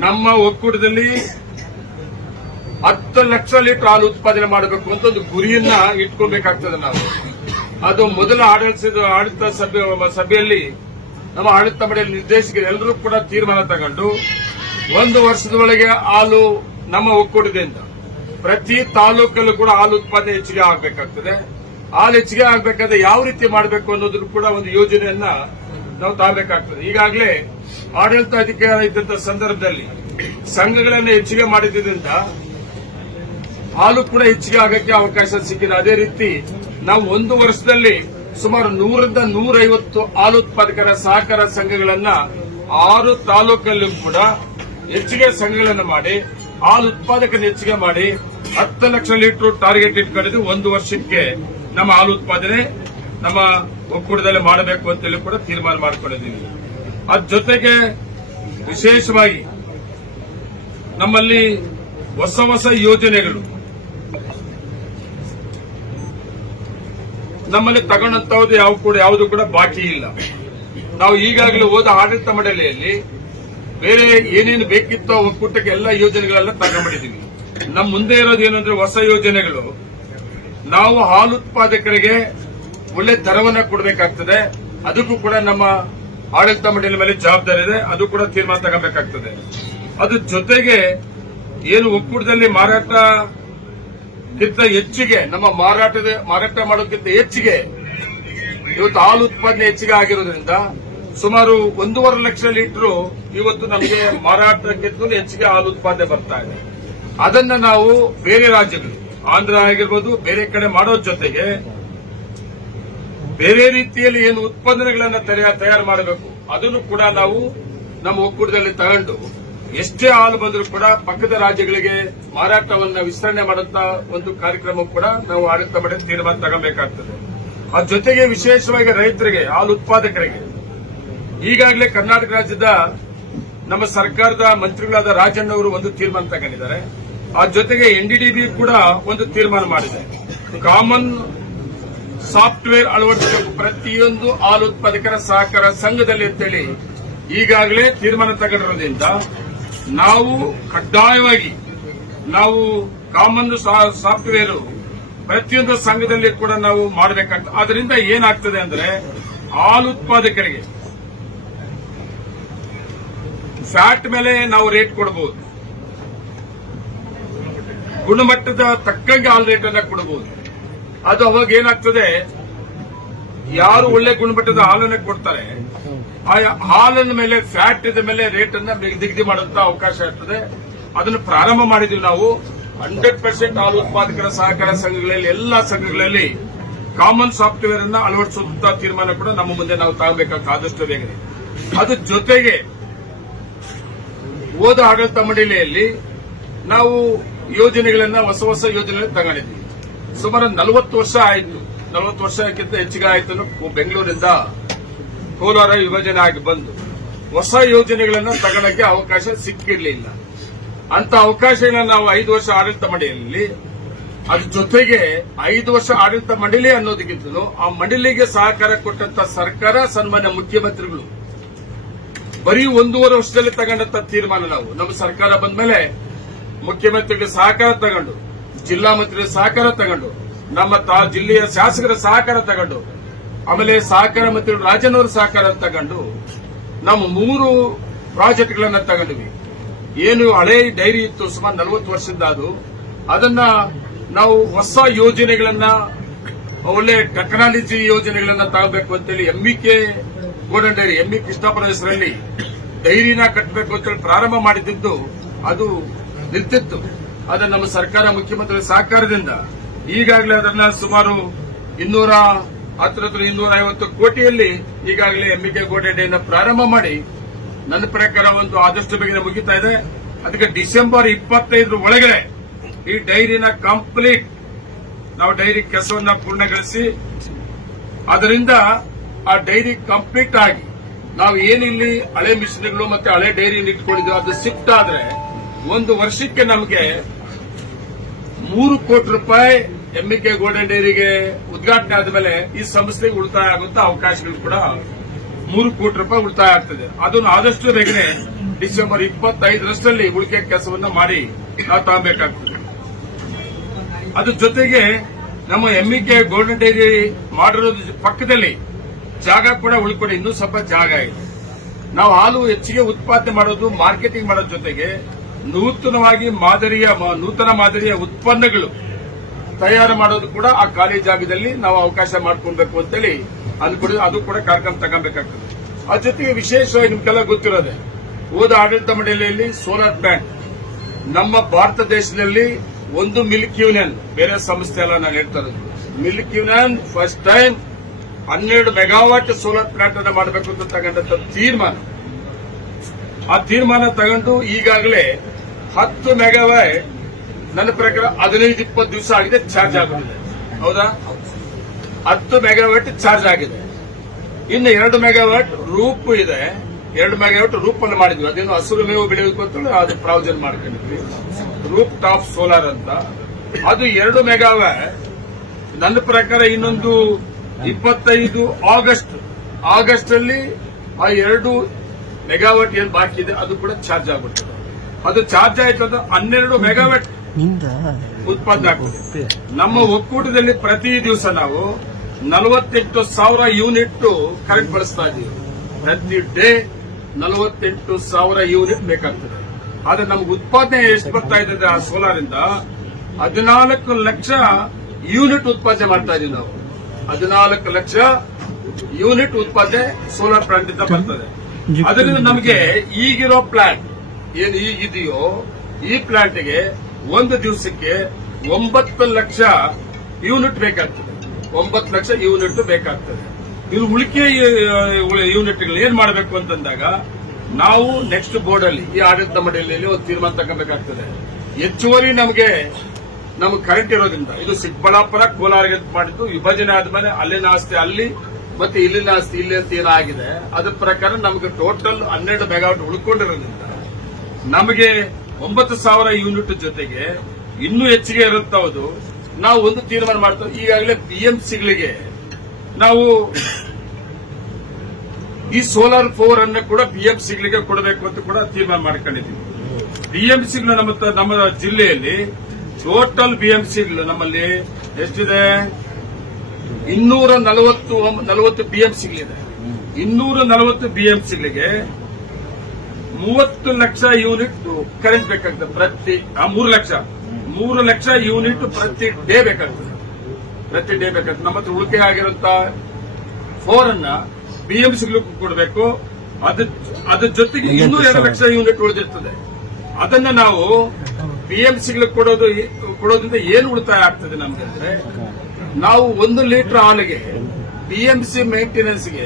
ನಮ್ಮ ಒಕ್ಕೂಟದಲ್ಲಿ 10 ಲಕ್ಷ ಲೀಟರ್ ಹಾಲು ಉತ್ಪಾದನೆ ಮಾಡಬೇಕು ಅಂತ ಒಂದು ಗುರಿಯನ್ನ ಇಟ್ಕೊಳ್ಬೇಕಾಗ್ತದೆ. ನಾವು ಅದು ಮೊದಲ ಆಡಳಿತ ಸಭೆಯಲ್ಲಿ ನಮ್ಮ ಆಡಳಿತ ಮಂಡಳಿ ನಿರ್ದೇಶಕರು ಎಲ್ಲರೂ ಕೂಡ ತೀರ್ಮಾನ ತಗೊಂಡು 1 ವರ್ಷದ ಒಳಗೆ ಹಾಲು ನಮ್ಮ ಒಕ್ಕೂಟದಿಂದ ಪ್ರತಿ ತಾಲೂಕಲ್ಲೂ ಕೂಡ ಹಾಲು ಉತ್ಪಾದನೆ ಹೆಚ್ಚಿಗೆ ಆಗಬೇಕಾಗ್ತದೆ. ಹಾಲು ಹೆಚ್ಚಿಗೆ ಆಗಬೇಕಾದ್ರೆ ಯಾವ ರೀತಿ ಮಾಡಬೇಕು ಅನ್ನೋದ್ರ ಕೂಡ ಒಂದು ಯೋಜನೆಯನ್ನ ನಾವು ತಗಬೇಕಾಗ್ತದೆ. ಈಗಾಗಲೇ ಆಡಳಿತ ಅಧಿಕಾರ ಇದ್ದಂತ ಸಂದರ್ಭದಲ್ಲಿ ಸಂಘಗಳನ್ನು ಹೆಚ್ಚಿಗೆ ಮಾಡಿದ್ರಿಂದ ಹಾಲು ಕೂಡ ಹೆಚ್ಚಿಗೆ ಆಗಕ್ಕೆ ಅವಕಾಶ ಸಿಕ್ಕಿದೆ. ಅದೇ ರೀತಿ ನಾವು 1 ವರ್ಷದಲ್ಲಿ ಸುಮಾರು 100ರಿಂದ 150 ಹಾಲು ಉತ್ಪಾದಕರ ಸಹಕಾರ ಸಂಘಗಳನ್ನ 6 ತಾಲೂಕಲ್ಲೂ ಕೂಡ ಹೆಚ್ಚಿಗೆ ಸಂಘಗಳನ್ನು ಮಾಡಿ ಹಾಲು ಉತ್ಪಾದಕರನ್ನು ಹೆಚ್ಚಿಗೆ ಮಾಡಿ 10 ಲಕ್ಷ ಲೀಟರ್ ಟಾರ್ಗೆಟ್ ಇಟ್ಕೊಂಡಿದ್ದು 1 ವರ್ಷಕ್ಕೆ ನಮ್ಮ ಹಾಲು ಉತ್ಪಾದನೆ ನಮ್ಮ ಒಕ್ಕೂಟದಲ್ಲಿ ಮಾಡಬೇಕು ಅಂತೇಳಿ ಕೂಡ ತೀರ್ಮಾನ ಮಾಡಿಕೊಂಡಿದ್ದೀವಿ. ಅದ್ರ ಜೊತೆಗೆ ವಿಶೇಷವಾಗಿ ನಮ್ಮಲ್ಲಿ ಹೊಸ ಯೋಜನೆಗಳು ನಮ್ಮಲ್ಲಿ ತಗೊಂಡಂತದ್ದು ಯಾವುದು ಕೂಡ ಬಾಕಿ ಇಲ್ಲ. ನಾವು ಈಗಾಗಲೇ ಹೋದ ಆಡಳಿತ ಮಂಡಳಿಯಲ್ಲಿ ಬೇರೆ ಏನೇನು ಬೇಕಿತ್ತೋ ಒಕ್ಕೂಟಕ್ಕೆ ಎಲ್ಲ ಯೋಜನೆಗಳೆಲ್ಲ ತಗೊಂಡ್ಬಿಟ್ಟಿದ್ದೀವಿ. ನಮ್ಮ ಮುಂದೆ ಇರೋದು ಏನಂದ್ರೆ ಹೊಸ ಯೋಜನೆಗಳು. ನಾವು ಹಾಲು ಉತ್ಪಾದಕರಿಗೆ ಒಳ್ಳೆ ದರವನ್ನ ಕೊಡಬೇಕಾಗ್ತದೆ. ಅದಕ್ಕೂ ಕೂಡ ನಮ್ಮ ಆಡಳಿತ ಮಂಡಳಿ ಮೇಲೆ ಜವಾಬ್ದಾರಿ ಇದೆ. ಅದು ಕೂಡ ತೀರ್ಮಾನ ತಗೋಬೇಕಾಗ್ತದೆ. ಅದ್ರ ಜೊತೆಗೆ ಏನು ಒಕ್ಕೂಟದಲ್ಲಿ ಮಾರಾಟ ಹೆಚ್ಚಿಗೆ ನಮ್ಮ ಮಾರಾಟ ಮಾಡೋದಕ್ಕಿಂತ ಹೆಚ್ಚಿಗೆ ಇವತ್ತು ಹಾಲು ಉತ್ಪಾದನೆ ಹೆಚ್ಚಿಗೆ ಆಗಿರೋದ್ರಿಂದ ಸುಮಾರು 1.5 ಲಕ್ಷ ಲೀಟರ್ ಇವತ್ತು ನಮಗೆ ಮಾರಾಟಕ್ಕಿಂತ ಹೆಚ್ಚಿಗೆ ಹಾಲು ಉತ್ಪಾದನೆ ಬರ್ತಾ ಇದೆ. ಅದನ್ನ ನಾವು ಬೇರೆ ರಾಜ್ಯಗಳು ಆಂಧ್ರ ಆಗಿರ್ಬೋದು ಬೇರೆ ಕಡೆ ಮಾಡೋ ಜೊತೆಗೆ ಬೇರೆ ರೀತಿಯಲ್ಲಿ ಏನು ಉತ್ಪಾದನೆಗಳನ್ನ ತಯಾರು ಮಾಡಬೇಕು ಅದನ್ನು ಕೂಡ ನಾವು ನಮ್ಮ ಒಕ್ಕೂಟದಲ್ಲಿ ತಗೊಂಡು ಎಷ್ಟೇ ಹಾಲು ಬಂದರೂ ಕೂಡ ಪಕ್ಕದ ರಾಜ್ಯಗಳಿಗೆ ಮಾರಾಟವನ್ನ ವಿಸ್ತರಣೆ ಮಾಡುವಂತ ಒಂದು ಕಾರ್ಯಕ್ರಮ ಕೂಡ ನಾವು ಆಡಳಿತ ಮಾಡಿ ತೀರ್ಮಾನ ತಗೊಬೇಕಾಗ್ತದೆ. ಅದ್ರ ಜೊತೆಗೆ ವಿಶೇಷವಾಗಿ ರೈತರಿಗೆ ಹಾಲು ಉತ್ಪಾದಕರಿಗೆ ಈಗಾಗಲೇ ಕರ್ನಾಟಕ ರಾಜ್ಯದ ನಮ್ಮ ಸರ್ಕಾರದ ಮಂತ್ರಿಗಳಾದ ರಾಜಣ್ಣ ಅವರು ಒಂದು ತೀರ್ಮಾನ ತಗೊಂಡಿದ್ದಾರೆ. ಆ ಜೊತೆಗೆ ಎನ್ಡಿಡಿಬಿ ಕೂಡ ಒಂದು ತೀರ್ಮಾನ ಮಾಡಿದೆ. ಕಾಮನ್ ಸಾಫ್ಟ್ವೇರ್ ಅಳವಡಿಸಬೇಕು ಪ್ರತಿಯೊಂದು ಹಾಲು ಉತ್ಪಾದಕರ ಸಹಕಾರ ಸಂಘದಲ್ಲಿ ಅಂತೇಳಿ ಈಗಾಗಲೇ ತೀರ್ಮಾನ ತಗೊಂಡಿರೋದ್ರಿಂದ ನಾವು ಕಡ್ಡಾಯವಾಗಿ ನಾವು ಕಾಮನ್ ಸಾಫ್ಟ್ವೇರ್ ಪ್ರತಿಯೊಂದು ಸಂಘದಲ್ಲಿ ಕೂಡ ನಾವು ಮಾಡಬೇಕಂತ. ಅದರಿಂದ ಏನಾಗ್ತದೆ ಅಂದ್ರೆ ಹಾಲು ಉತ್ಪಾದಕರಿಗೆ ಫ್ಯಾಟ್ ಮೇಲೆ ನಾವು ರೇಟ್ ಕೊಡಬಹುದು, ಗುಣಮಟ್ಟದ ತಕ್ಕಂಗೆ ಹಾಲು ರೇಟ್ ಅನ್ನ ಕೊಡಬಹುದು. ಅದು ಅವಾಗ ಏನಾಗ್ತದೆ, ಯಾರು ಒಳ್ಳೆ ಗುಣಮಟ್ಟದ ಹಾಲನ್ನು ಕೊಡ್ತಾರೆ ಆ ಹಾಲಿನ ಮೇಲೆ ಫ್ಯಾಟ್ ಇದ ಮೇಲೆ ರೇಟ್ ಅನ್ನ ನಿಗದಿ ಮಾಡುವಂತ ಅವಕಾಶ ಇರ್ತದೆ. ಅದನ್ನು ಪ್ರಾರಂಭ ಮಾಡಿದ್ವಿ ನಾವು. 100% ಹಾಲು ಉತ್ಪಾದಕರ ಸಹಕಾರ ಸಂಘಗಳಲ್ಲಿ ಎಲ್ಲಾ ಸಂಘಗಳಲ್ಲಿ ಕಾಮನ್ ಸಾಫ್ಟ್ವೇರ್ ಅನ್ನ ಅಳವಡಿಸುವಂತ ತೀರ್ಮಾನ ಕೂಡ ನಮ್ಮ ಮುಂದೆ ನಾವು ತಗೋಬೇಕಾಗ್ತದೆ ಆದಷ್ಟು ಬೇಗನೆ. ಅದ್ರ ಜೊತೆಗೆ ಹೋದ ಆಡಳಿತ ಮಂಡಳಿಯಲ್ಲಿ ನಾವು ಯೋಜನೆಗಳನ್ನ ಹೊಸ ಯೋಜನೆಗಳನ್ನು ತಗೊಂಡಿದ್ವಿ. ಸುಮಾರು 40 ವರ್ಷ ಆಯಿತು, 40 ವರ್ಷಕ್ಕಿಂತ ಹೆಚ್ಚಿಗೆ ಆಯಿತು. ಬೆಂಗಳೂರಿಂದ ಕೋಲಾರ ವಿಭಜನೆ ಆಗಿ ಬಂದು ಹೊಸ ಯೋಜನೆಗಳನ್ನ ತಗೊಳ್ಳಕ್ಕೆ ಅವಕಾಶ ಸಿಕ್ಕಿರಲಿಲ್ಲ. ಅಂತ ಅವಕಾಶನ ನಾವು 5 ವರ್ಷ ಆಡಳಿತ ಮಂಡಳಿಯಲ್ಲಿ, ಅದ್ರ ಜೊತೆಗೆ 5 ವರ್ಷ ಆಡಳಿತ ಮಂಡಳಿ ಅನ್ನೋದಕ್ಕಿಂತಲೂ ಆ ಮಂಡಳಿಗೆ ಸಹಕಾರ ಕೊಟ್ಟಂತ ಸರ್ಕಾರ ಸನ್ಮಾನ್ಯ ಮುಖ್ಯಮಂತ್ರಿಗಳು ಬರೀ 1.5 ವರ್ಷದಲ್ಲಿ ತಗೊಂಡಂತ ತೀರ್ಮಾನ. ನಾವು ನಮ್ಮ ಸರ್ಕಾರ ಬಂದ ಮೇಲೆ ಮುಖ್ಯಮಂತ್ರಿಗಳ ಸಹಕಾರ ತಗೊಂಡು, ಜಿಲ್ಲಾ ಮಂತ್ರಿಗಳ ಸಹಕಾರ ತಗೊಂಡು, ನಮ್ಮ ಜಿಲ್ಲೆಯ ಶಾಸಕರ ಸಹಕಾರ ತಗೊಂಡು, ಆಮೇಲೆ ಸಹಕಾರ ಮಂತ್ರಿಗಳು ರಾಜನವರ ಸಹಕಾರ ತಗೊಂಡು ನಾವು 3 ಪ್ರಾಜೆಕ್ಟ್ಗಳನ್ನ ತಗೊಂಡ್ವಿ. ಏನು ಹಳೆ ಡೈರಿ ಇತ್ತು ಸುಮಾರು 40 ವರ್ಷದಿಂದ ಅದನ್ನ ನಾವು ಹೊಸ ಯೋಜನೆಗಳನ್ನ, ಒಳ್ಳೆ ಟೆಕ್ನಾಲಜಿ ಯೋಜನೆಗಳನ್ನ ತಗೋಬೇಕು ಅಂತೇಳಿ ಎಂಬಿಕೆ ಗೋಲ್ಡನ್ ಡೈರಿ, ಎಂಬಿ ಕೃಷ್ಣಪ್ಪನ ಹೆಸರಲ್ಲಿ ಡೈರಿನ ಕಟ್ಟಬೇಕು ಅಂತೇಳಿ ಪ್ರಾರಂಭ ಮಾಡಿದ್ದು ಅದು ನಿಂತಿತ್ತು. ಅದನ್ನ ನಮ್ಮ ಸರ್ಕಾರ ಮುಖ್ಯಮಂತ್ರಿಗಳ ಸಹಕಾರದಿಂದ ಈಗಾಗಲೇ ಅದನ್ನ ಸುಮಾರು 250 ಕೋಟಿಯಲ್ಲಿ ಈಗಾಗಲೇ ಎಂಬಿಕೆ ಗೋಲ್ಡನ್ ಡೈರಿನ ಪ್ರಾರಂಭ ಮಾಡಿ ನನ್ನ ಪ್ರಕಾರ ಒಂದು ಆದಷ್ಟು ಬೇಗನೆ ಮುಗಿತಾ ಇದೆ. ಅದಕ್ಕೆ ಡಿಸೆಂಬರ್ 25 ಒಳಗಡೆ ಈ ಡೈರಿನ ಕಂಪ್ಲೀಟ್ ನಾವು ಡೈರಿ ಕೆಲಸವನ್ನ ಪೂರ್ಣಗೊಳಿಸಿ ಅದರಿಂದ ಆ ಡೈರಿ ಕಂಪ್ಲೀಟ್ ಆಗಿ ನಾವು ಏನಿಲ್ಲಿ ಹಳೆ ಮಿಷನ್ಗಳು ಮತ್ತೆ ಹಳೆ ಡೈರಿ ಇಟ್ಕೊಂಡಿದ್ವಿ ಅದು ಶಿಫ್ಟ್ ಆದ್ರೆ 1 ವರ್ಷಕ್ಕೆ ನಮಗೆ 3 ಕೋಟಿ ರೂಪಾಯಿ ಎಂಬಿಕೆ ಗೋಲ್ಡನ್ ಡೈರಿಗೆ ಉದ್ಘಾಟನೆ ಆದ್ಮೇಲೆ ಈ ಸಂಸ್ಥೆಗೆ ಉಳಿತಾಯ ಆಗುವಂತ ಅವಕಾಶಗಳು ಕೂಡ 3 ಕೋಟಿ ರೂಪಾಯಿ ಉಳಿತಾಯ ಆಗ್ತದೆ. ಅದನ್ನು ಆದಷ್ಟು ಬೇಗನೆ ಡಿಸೆಂಬರ್ 25ರಷ್ಟರಲ್ಲಿ ಉಳಿಕೆ ಕೆಲಸವನ್ನ ಮಾಡಿ ನಾವು ತಗೊಬೇಕಾಗ್ತದೆ. ಅದ್ರ ಜೊತೆಗೆ ನಮ್ಮ ಎಂಬಿಕೆ ಗೋಲ್ಡನ್ ಡೈರಿ ಮಾಡಿರೋದು ಪಕ್ಕದಲ್ಲಿ ಜಾಗ ಕೂಡ ಉಳ್ಕೊಂಡು ಇನ್ನೂ ಸ್ವಲ್ಪ ಜಾಗ ಇದೆ. ನಾವು ಹಾಲು ಹೆಚ್ಚಿಗೆ ಉತ್ಪಾದನೆ ಮಾಡೋದು, ಮಾರ್ಕೆಟಿಂಗ್ ಮಾಡೋದ್ರ ಜೊತೆಗೆ ನೂತನ ಮಾದರಿಯ ಉತ್ಪನ್ನಗಳು ತಯಾರು ಮಾಡೋದು ಕೂಡ ಆ ಖಾಲಿ ಜಾಗದಲ್ಲಿ ನಾವು ಅವಕಾಶ ಮಾಡ್ಕೊಳ್ಬೇಕು ಅಂತೇಳಿ ಅದು ಕೂಡ ಕಾರ್ಯಕ್ರಮ ತಗೊಬೇಕಾಗ್ತದೆ. ಅದ್ರ ಜೊತೆಗೆ ವಿಶೇಷವಾಗಿ ನಿಮ್ಗೆಲ್ಲ ಗೊತ್ತಿರೋದೆ, ಹೋದ ಆಡಳಿತ ಮಂಡಳಿಯಲ್ಲಿ ಸೋಲಾರ್ ಪ್ಲಾಂಟ್ ನಮ್ಮ ಭಾರತ ದೇಶದಲ್ಲಿ ಒಂದು ಮಿಲ್ಕ್ ಯೂನಿಯನ್, ಬೇರೆ ಸಂಸ್ಥೆ ಅಲ್ಲ ನಾನು ಹೇಳ್ತಾ ಇರೋದು, milk union first time 12 megawatt solar plant ಅನ್ನು ಮಾಡಬೇಕು ಅಂತ ತಗೊಂಡಂತ ತೀರ್ಮಾನ. ಆ ತೀರ್ಮಾನ ತಗೊಂಡು ಈಗಾಗಲೇ 10 ಮೆಗಾವಾಟ್ ನನ್ನ ಪ್ರಕಾರ 15-20 ದಿವಸ ಆಗಿದೆ, ಚಾರ್ಜ್ ಆಗುತ್ತಿದೆ. ಹೌದಾ? 10 ಮೆಗಾವಾಟ್ ಚಾರ್ಜ್ ಆಗಿದೆ. ಇನ್ನು 2 ಮೆಗಾವಾಟ್ ರೂಪ್ ಇದೆ. 2 ಮೆಗಾವಾಟ್ ರೂಪ್ ಅನ್ನು ಮಾಡಿದ್ವಿ. ಅದೇನು ಹಸಿರು ಮೇವು ಬೆಳೆಯಬೇಕು ಅಂತ ಅದು ಪ್ರಾವಿಜನ್ ಮಾಡ್ಕೊಂಡಿದ್ವಿ, ರೂಪ್ ಟಾಪ್ ಸೋಲಾರ್ ಅಂತ. ಅದು 2 ಮೆಗಾವಾಟ್ ನನ್ನ ಪ್ರಕಾರ ಇನ್ನೊಂದು 25 ಆಗಸ್ಟ್ ಅಲ್ಲಿ ಆ 2 ಮೆಗಾವಾಟ್ ಏನ್ ಬಾಕಿ ಇದೆ ಅದು ಕೂಡ ಚಾರ್ಜ್ ಆಗ್ಬಿಡ್ತದೆ. ಅದು ಚಾರ್ಜ್ ಆಯ್ತು ಅಂದ್ರೆ 12 ಮೆಗಾವಾಟ್ ಉತ್ಪಾದನೆ ಆಗ್ತದೆ. ನಮ್ಮ ಒಕ್ಕೂಟದಲ್ಲಿ ಪ್ರತಿ ದಿವಸ ನಾವು 48,000 ಯೂನಿಟ್ ಕರೆಂಟ್ ಬಳಸ್ತಾ ಇದ್ದೀವಿ. ಪ್ರತಿ ಡೇ 48,000 ಯೂನಿಟ್ ಬೇಕಾಗ್ತದೆ. ಆದ್ರೆ ನಮ್ಗೆ ಉತ್ಪಾದನೆ ಎಷ್ಟು ಬರ್ತಾ ಇದೆ ಅಂದ್ರೆ ಆ ಸೋಲಾರ್ ಇಂದ 14 ಲಕ್ಷ ಯೂನಿಟ್ ಉತ್ಪಾದನೆ ಮಾಡ್ತಾ ಇದೀವಿ ನಾವು. 14 ಲಕ್ಷ ಯೂನಿಟ್ ಉತ್ಪಾದನೆ ಸೋಲಾರ್ ಪ್ಲಾಂಟ್ ಇಂದ ಬರ್ತದೆ. ಅದರಿಂದ ನಮಗೆ ಈಗಿರೋ ಪ್ಲಾಂಟ್ ಏನು ಈಗಿದೆಯೋ ಈ ಪ್ಲಾಂಟ್ಗೆ ಒಂದು ದಿವಸಕ್ಕೆ 9 ಲಕ್ಷ ಯೂನಿಟ್ ಬೇಕಾಗ್ತದೆ. 9 ಲಕ್ಷ ಯೂನಿಟ್ ಬೇಕಾಗ್ತದೆ. ಇದು ಉಳಿಕೆ ಯೂನಿಟ್ಗಳು ಏನ್ ಮಾಡಬೇಕು ಅಂತಂದಾಗ ನಾವು ನೆಕ್ಸ್ಟ್ ಬೋರ್ಡ್ ಅಲ್ಲಿ ಈ ಆಡಳಿತ ಮಂಡಳಿಯಲ್ಲಿ ಒಂದು ತೀರ್ಮಾನ ತಗೋಬೇಕಾಗ್ತದೆ. ಹೆಚ್ಚುವರಿ ನಮಗೆ ಕರೆಂಟ್ ಇರೋದ್ರಿಂದ ಇದು ಚಿಕ್ಕಬಳ್ಳಾಪುರ ಕೋಲಾರಿಗೆ ಮಾಡಿದ್ದು ವಿಭಜನೆ ಆದ್ಮೇಲೆ ಅಲ್ಲಿನ ಆಸ್ತಿ ಅಲ್ಲಿ ಮತ್ತೆ ಇಲ್ಲಿನ ಆಸ್ತಿ ಇಲ್ಲಿ ಅಂತ ಏನಾಗಿದೆ ಅದ್ರ ಪ್ರಕಾರ ನಮಗೆ ಟೋಟಲ್ 12 ಮೆಗಾವಾಟ್ ಉಳ್ಕೊಂಡಿರೋದ್ರಿಂದ ನಮಗೆ 9,000 ಯೂನಿಟ್ ಜೊತೆಗೆ ಇನ್ನೂ ಹೆಚ್ಚಿಗೆ ಇರುತ್ತೆ. ಹೌದು, ನಾವು ಒಂದು ತೀರ್ಮಾನ ಮಾಡ್ತೇವೆ. ಈಗಾಗಲೇ ಬಿಎಂಸಿಗಳಿಗೆ ನಾವು ಈ ಸೋಲಾರ್ 4 ಅನ್ನ ಕೂಡ ಬಿಎಂಸಿಗಳಿಗೆ ಕೊಡಬೇಕು ಅಂತ ಕೂಡ ತೀರ್ಮಾನ ಮಾಡ್ಕೊಂಡಿದ್ದೀವಿ. ಬಿಎಂಸಿಗಳು ನಮ್ಮ ಜಿಲ್ಲೆಯಲ್ಲಿ ಟೋಟಲ್ ಬಿಎಂಸಿಗಳು ನಮ್ಮಲ್ಲಿ ಎಷ್ಟಿದೆ? 240 ಬಿಎಂಸಿಗಳಿದೆ. 240 ಬಿಎಂಸಿಗಳಿಗೆ 30 ಲಕ್ಷ ಯೂನಿಟ್ ಕರೆಂಟ್ ಬೇಕಾಗ್ತದೆ. ಪ್ರತಿ 3 ಲಕ್ಷ ಯೂನಿಟ್ ಪ್ರತಿ ಡೇ ಬೇಕಾಗ್ತದೆ. ನಮ್ಮ ಹತ್ರ ಉಳಿಕೆ ಆಗಿರುತ್ತ 4 ಅನ್ನ ಬಿಎಂಸಿಗಳಿಗೂ ಕೊಡಬೇಕು. ಅದ್ರ ಜೊತೆಗೆ ಇನ್ನೂ 2 ಲಕ್ಷ ಯೂನಿಟ್ ಉಳಿದಿರ್ತದೆ. ಅದನ್ನ ನಾವು ಬಿಎಂಸಿಗಳಿಗೆ ಕೊಡೋದ್ರಿಂದ ಏನು ಉಳಿತಾಯ ಆಗ್ತದೆ ನಮ್ಗೆ ಅಂದ್ರೆ, ನಾವು 1 ಲೀಟರ್ ಹಾಲಿಗೆ ಬಿಎಂಸಿ ಮೇಂಟೆನೆನ್ಸ್ಗೆ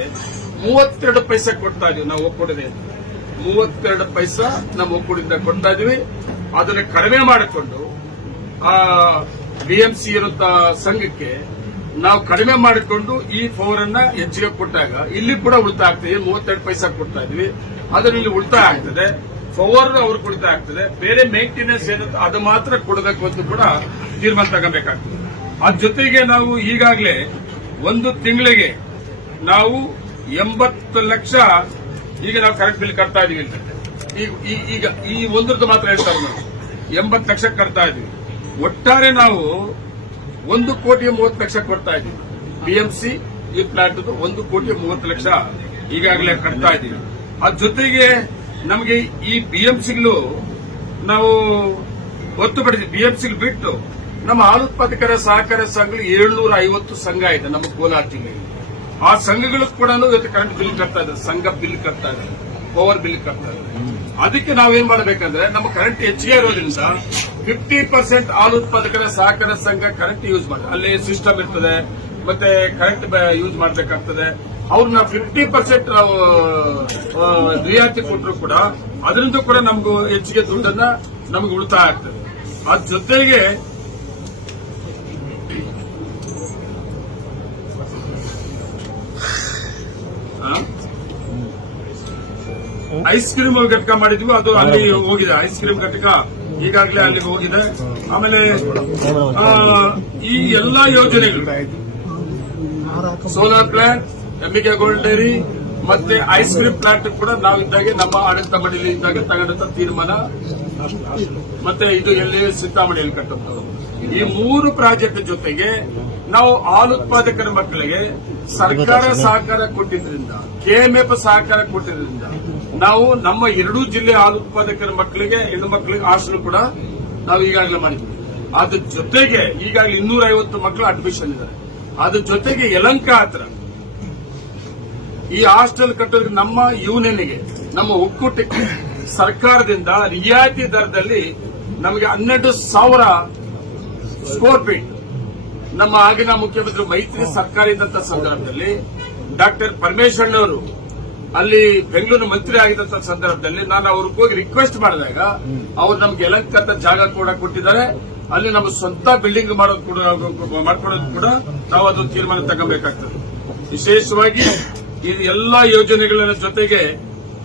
32 ಪೈಸೆ ಕೊಡ್ತಾ ಇದೀವಿ. ನಾವು ಒಕ್ಕೂಟದ 32 ಪೈಸಾ ನಮ್ಮ ಒಕ್ಕೂಟದಿಂದ ಕೊಡ್ತಾ ಇದೀವಿ. ಅದನ್ನ ಕಡಿಮೆ ಮಾಡಿಕೊಂಡು ಬಿಎಂಸಿ ಇರುತ್ತ ಸಂಘಕ್ಕೆ ನಾವು ಕಡಿಮೆ ಮಾಡಿಕೊಂಡು ಈ 4 ಅನ್ನ ಹೆಚ್ಚಿಗೆ ಕೊಟ್ಟಾಗ ಇಲ್ಲಿ ಕೂಡ ಉಳಿತಾಯ ಆಗ್ತದೆ. 32 ಪೈಸಾ ಕೊಡ್ತಾ ಇದೀವಿ, ಅದರಲ್ಲಿ ಉಳಿತಾಯ ಆಗ್ತದೆ. 4 ಅವ್ರಿಗೆ ಉಳಿತಾಯ ಆಗ್ತದೆ. ಬೇರೆ ಮೇಂಟೆನೆನ್ಸ್ ಏನಿರುತ್ತೆ ಅದು ಮಾತ್ರ ಕೊಡಬೇಕು ಅಂತ ಕೂಡ ತೀರ್ಮಾನ ತಗೋಬೇಕಾಗ್ತದೆ. ಅದ್ರ ಜೊತೆಗೆ ನಾವು ಈಗಾಗಲೇ ಒಂದು ತಿಂಗಳಿಗೆ ನಾವು 80 ಲಕ್ಷ ಈಗ ನಾವು ಕರೆಂಟ್ ಬಿಲ್ ಕಟ್ತಾ ಇದೀವಿ. ಈಗ ಈ ಒಂದ್ರದ್ದು ಮಾತ್ರ ಹೇಳ್ತಾರೆ ನಾವು 80 ಲಕ್ಷ ಕಟ್ತಾ ಇದೀವಿ. ಒಟ್ಟಾರೆ ನಾವು 1,30,30,00,000 ಕೊಡ್ತಾ ಇದೀವಿ. ಬಿಎಂಸಿ ಈ ಪ್ಲಾಂಟ್ 1,30,30,00,000 ಈಗಾಗಲೇ ಕಟ್ತಾ ಇದೀವಿ. ಅದ್ರ ಜೊತೆಗೆ ನಮಗೆ ಈ ಬಿಎಂಸಿಗಳು ನಾವು ಹೊರತುಪಡಿಸಿ ಬಿಎಂಸಿಗಳು ಬಿಟ್ಟು ನಮ್ಮ ಹಾಲು ಉತ್ಪಾದಕರ ಸಹಕಾರ ಸಂಘಗಳು 750 ಸಂಘ ಇದೆ ನಮ್ಮ ಕೋಲಾರ ಜಿಲ್ಲೆಯಲ್ಲಿ. ಆ ಸಂಘಗಳು ಕೂಡ ಇವತ್ತು ಕರೆಂಟ್ ಬಿಲ್ ಕಟ್ತಾ ಇದ್ದಾರೆ, ಸಂಘ ಬಿಲ್ ಕಟ್ತಾ ಇದ್ದಾರೆ, ಪವರ್ ಬಿಲ್ ಕಟ್ತಾ ಇದ್ದಾರೆ. ಅದಕ್ಕೆ ನಾವೇನ್ ಮಾಡಬೇಕಂದ್ರೆ ನಮ್ಮ ಕರೆಂಟ್ ಹೆಚ್ಚಿಗೆ ಇರೋದ್ರಿಂದ 50% ಹಾಲು ಉತ್ಪಾದಕರ ಸಹಕಾರ ಸಂಘ ಕರೆಂಟ್ ಯೂಸ್ ಮಾಡಿ ಅಲ್ಲಿ ಸಿಸ್ಟಮ್ ಇರ್ತದೆ, ಮತ್ತೆ ಕರೆಂಟ್ ಯೂಸ್ ಮಾಡಬೇಕಾಗ್ತದೆ. ಅವ್ರನ್ನ 50% ನಾವು ರಿಯಾಯಿತಿ ಕೊಟ್ಟರು ಕೂಡ ಅದರಿಂದ ಕೂಡ ನಮಗೂ ಹೆಚ್ಚಿಗೆ ದುಡ್ಡನ್ನ ನಮಗೆ ಉಳಿತಾಯ ಆಗ್ತದೆ. ಅದ್ರ ಜೊತೆಗೆ ಐಸ್ ಕ್ರೀಮ್ ಘಟಕ ಮಾಡಿದ್ವಿ, ಅದು ಅಲ್ಲಿ ಹೋಗಿದೆ. ಐಸ್ ಕ್ರೀಮ್ ಘಟಕ ಈಗಾಗಲೇ ಅಲ್ಲಿಗೆ ಹೋಗಿದೆ. ಆಮೇಲೆ ಈ ಎಲ್ಲಾ ಯೋಜನೆಗಳು solar plant, MBK gold dairy ಮತ್ತೆ ಐಸ್ ಕ್ರೀಮ್ ಪ್ಲಾಂಟ್ ಕೂಡ ನಾವಿದ್ದಾಗೆ ನಮ್ಮ ಆಡಳಿತ ಮಂಡಳಿ ಇದ್ದಾಗ ತಗೊಂಡಂತ ತೀರ್ಮಾನ. ಮತ್ತೆ ಇದು ಎಲ್ಲಿ ಸಿದ್ದಾಮಣಿಯಲ್ಲಿ ಕಟ್ಟುತ್ತವೆ. ಈ 3 ಪ್ರಾಜೆಕ್ಟ್ ಜೊತೆಗೆ ನಾವು ಹಾಲು ಉತ್ಪಾದಕರ ಮಕ್ಕಳಿಗೆ ಸರ್ಕಾರ ಸಹಕಾರ ಕೊಟ್ಟಿದ್ರಿಂದ, ಕೆಎಂಎಫ್ ಸಹಕಾರ ಕೊಟ್ಟಿದ್ರಿಂದ ನಾವು ನಮ್ಮ 2 ಜಿಲ್ಲೆ ಹಾಲು ಉತ್ಪಾದಕರ ಮಕ್ಕಳಿಗೆ, ಹೆಣ್ಣು ಮಕ್ಕಳಿಗೆ ಹಾಸ್ಟೆಲ್ ಕೂಡ ನಾವು ಈಗಾಗಲೇ ಮಾಡಿದ್ವಿ. ಅದ್ರ ಜೊತೆಗೆ ಈಗಾಗಲೇ 250 ಮಕ್ಕಳು ಅಡ್ಮಿಷನ್ ಇದ್ದಾರೆ. ಅದ್ರ ಜೊತೆಗೆ ಯಲಹಂಕ ಹತ್ರ ಈ ಹಾಸ್ಟೆಲ್ ಕಟ್ಟೋದಕ್ಕೆ ನಮ್ಮ ಯೂನಿಯನ್ಗೆ, ನಮ್ಮ ಒಕ್ಕೂಟಕ್ಕೆ ಸರ್ಕಾರದಿಂದ ರಿಯಾಯಿತಿ ದರದಲ್ಲಿ ನಮಗೆ 12,000 ಸ್ಕ್ವೇರ್ ಫೀಟ್ ನಮ್ಮ ಆಗಿನ ಮುಖ್ಯಮಂತ್ರಿ ಮೈತ್ರಿ ಸರ್ಕಾರ ಇದ್ದಂತ ಸಂದರ್ಭದಲ್ಲಿ ಡಾಕ್ಟರ್ ಪರಮೇಶ್ವರನವರು ಅಲ್ಲಿ ಬೆಂಗಳೂರು ಮಂತ್ರಿ ಆಗಿದ್ದಂತ ಸಂದರ್ಭದಲ್ಲಿ ನಾನು ಅವ್ರಿಗೆ ಹೋಗಿ ರಿಕ್ವೆಸ್ಟ್ ಮಾಡಿದಾಗ ಅವ್ರು ನಮ್ಗೆ ಯಲಹಂಕ ಜಾಗ ಕೂಡ ಕೊಟ್ಟಿದ್ದಾರೆ. ಅಲ್ಲಿ ನಮ್ಮ ಸ್ವಂತ ಬಿಲ್ಡಿಂಗ್ ಮಾಡ್ಕೊಡೋದು ಕೂಡ ನಾವು ಅದು ತೀರ್ಮಾನ ತಗೋಬೇಕಾಗ್ತದೆ. ವಿಶೇಷವಾಗಿ ಈ ಎಲ್ಲಾ ಯೋಜನೆಗಳ ಜೊತೆಗೆ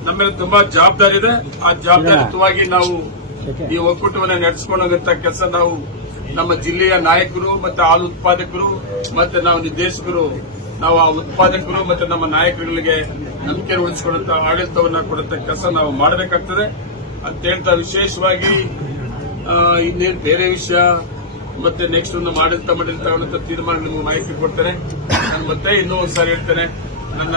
ನಮ್ಮ ಮೇಲೆ ತುಂಬಾ ಜವಾಬ್ದಾರಿ ಇದೆ. ಆ ಜವಾಬ್ದಾರಿಯುತವಾಗಿ ನಾವು ಈ ಒಕ್ಕೂಟವನ್ನು ನಡೆಸಿಕೊಂಡು ಹೋಗಂತ ಕೆಲಸ ನಾವು ನಮ್ಮ ಜಿಲ್ಲೆಯ ನಾಯಕರು ಮತ್ತೆ ಹಾಲು ಉತ್ಪಾದಕರು ಮತ್ತೆ ನಾವು ನಿರ್ದೇಶಕರು, ನಾವು ಆ ಉತ್ಪಾದಕರು ಮತ್ತೆ ನಮ್ಮ ನಾಯಕರುಗಳಿಗೆ ನಂಬಿಕೆ ಉಳಿಸಿಕೊಳ್ಳುವಂತ ಆಡಳಿತವನ್ನ ಕೊಡುವಂತ ಕೆಲಸ ನಾವು ಮಾಡಬೇಕಾಗ್ತದೆ ಅಂತ ಹೇಳ್ತಾ, ವಿಶೇಷವಾಗಿ ಇನ್ನೇನು ಬೇರೆ ವಿಷಯ ಮತ್ತೆ ನೆಕ್ಸ್ಟ್ ನಮ್ಮ ಆಡಳಿತ ಮಂಡಳಿ ತಗೊಂಡಂತ ತೀರ್ಮಾನ ನಿಮಗೆ ಮಾಹಿತಿ ಕೊಡ್ತೇನೆ. ನಾನು ಮತ್ತೆ ಇನ್ನೂ ಒಂದ್ಸಾರಿ ಹೇಳ್ತೇನೆ, ನನ್ನ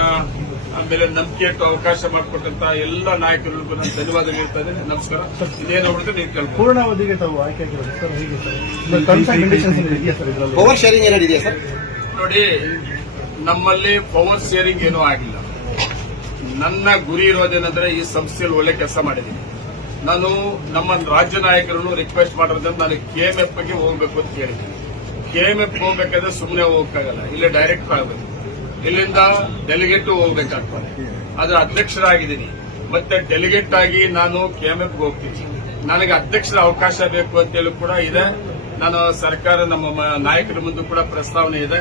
ಆಮೇಲೆ ನಂಬಿಕೆ ಇಟ್ಟು ಅವಕಾಶ ಮಾಡಿಕೊಟ್ಟಂತ ಎಲ್ಲ ನಾಯಕರಿಗೂ ನಾನು ಧನ್ಯವಾದ ಹೇಳ್ತಾ ಇದ್ದೇನೆ. ನಮಸ್ಕಾರ. ಇದೇನು ಹೊರತು ನೀವು ಕೇಳ್ಬೋದು. ಪೂರ್ಣಾವಧಿಗೆ ತಾವು ಆಯ್ಕೆ ಆಗಿರೋದು ಸರ್, ಹೇಗೆ ಸರ್ ಟರ್ಮ್ಸ್ ಅಂಡ್ ಕಂಡೀಷನ್ಸ್ ಇದೆಯಾ ಸರ್ ಇದರಲ್ಲಿ? ಪವರ್ ಶೇರಿಂಗ್ ಏನಾದ್ರು ಇದೆಯಾ ಸರ್? ನೋಡಿ, ನಮ್ಮಲ್ಲಿ ಪವರ್ ಶೇರಿಂಗ್ ಏನೂ ಆಗಿಲ್ಲ. ನನ್ನ ಗುರಿ ಇರೋದೇನಂದ್ರೆ ಈ ಸಂಸ್ಥೆಯಲ್ಲಿ ಒಳ್ಳೆ ಕೆಲಸ ಮಾಡಿದ್ದೀನಿ. ನಾನು ನಮ್ಮ ರಾಜ್ಯ ನಾಯಕರನ್ನು ರಿಕ್ವೆಸ್ಟ್ ಮಾಡೋದ್ರಿಂದ ನಾನು ಕೆಎಂಎಫ್ಗೆ ಹೋಗ್ಬೇಕು ಅಂತ ಹೇಳಿದ್ದೀನಿ. ಕೆಎಂಎಫ್ ಹೋಗ್ಬೇಕಾದ್ರೆ ಸುಮ್ಮನೆ ಹೋಗಕ್ಕಾಗಲ್ಲ, ಇಲ್ಲೇ ಡೈರೆಕ್ಟ್ ಆಗಬೇಕು. ಇಲ್ಲಿಂದ ಡೆಲಿಗೇಟ್ ಹೋಗ್ಬೇಕಾಗ್ತದೆ. ಅದರ ಅಧ್ಯಕ್ಷರಾಗಿದ್ದೀನಿ, ಮತ್ತೆ ಡೆಲಿಗೇಟ್ ಆಗಿ ನಾನು ಕೆಎಂಎಫ್ಗೆ ಹೋಗ್ತೀನಿ. ನನಗೆ ಅಧ್ಯಕ್ಷರ ಅವಕಾಶ ಬೇಕು ಅಂತೇಳಿ ಕೂಡ ಇದೆ. ನಾನು ಸರ್ಕಾರ ನಮ್ಮ ನಾಯಕರ ಮುಂದೆ ಕೂಡ ಪ್ರಸ್ತಾವನೆ ಇದೆ.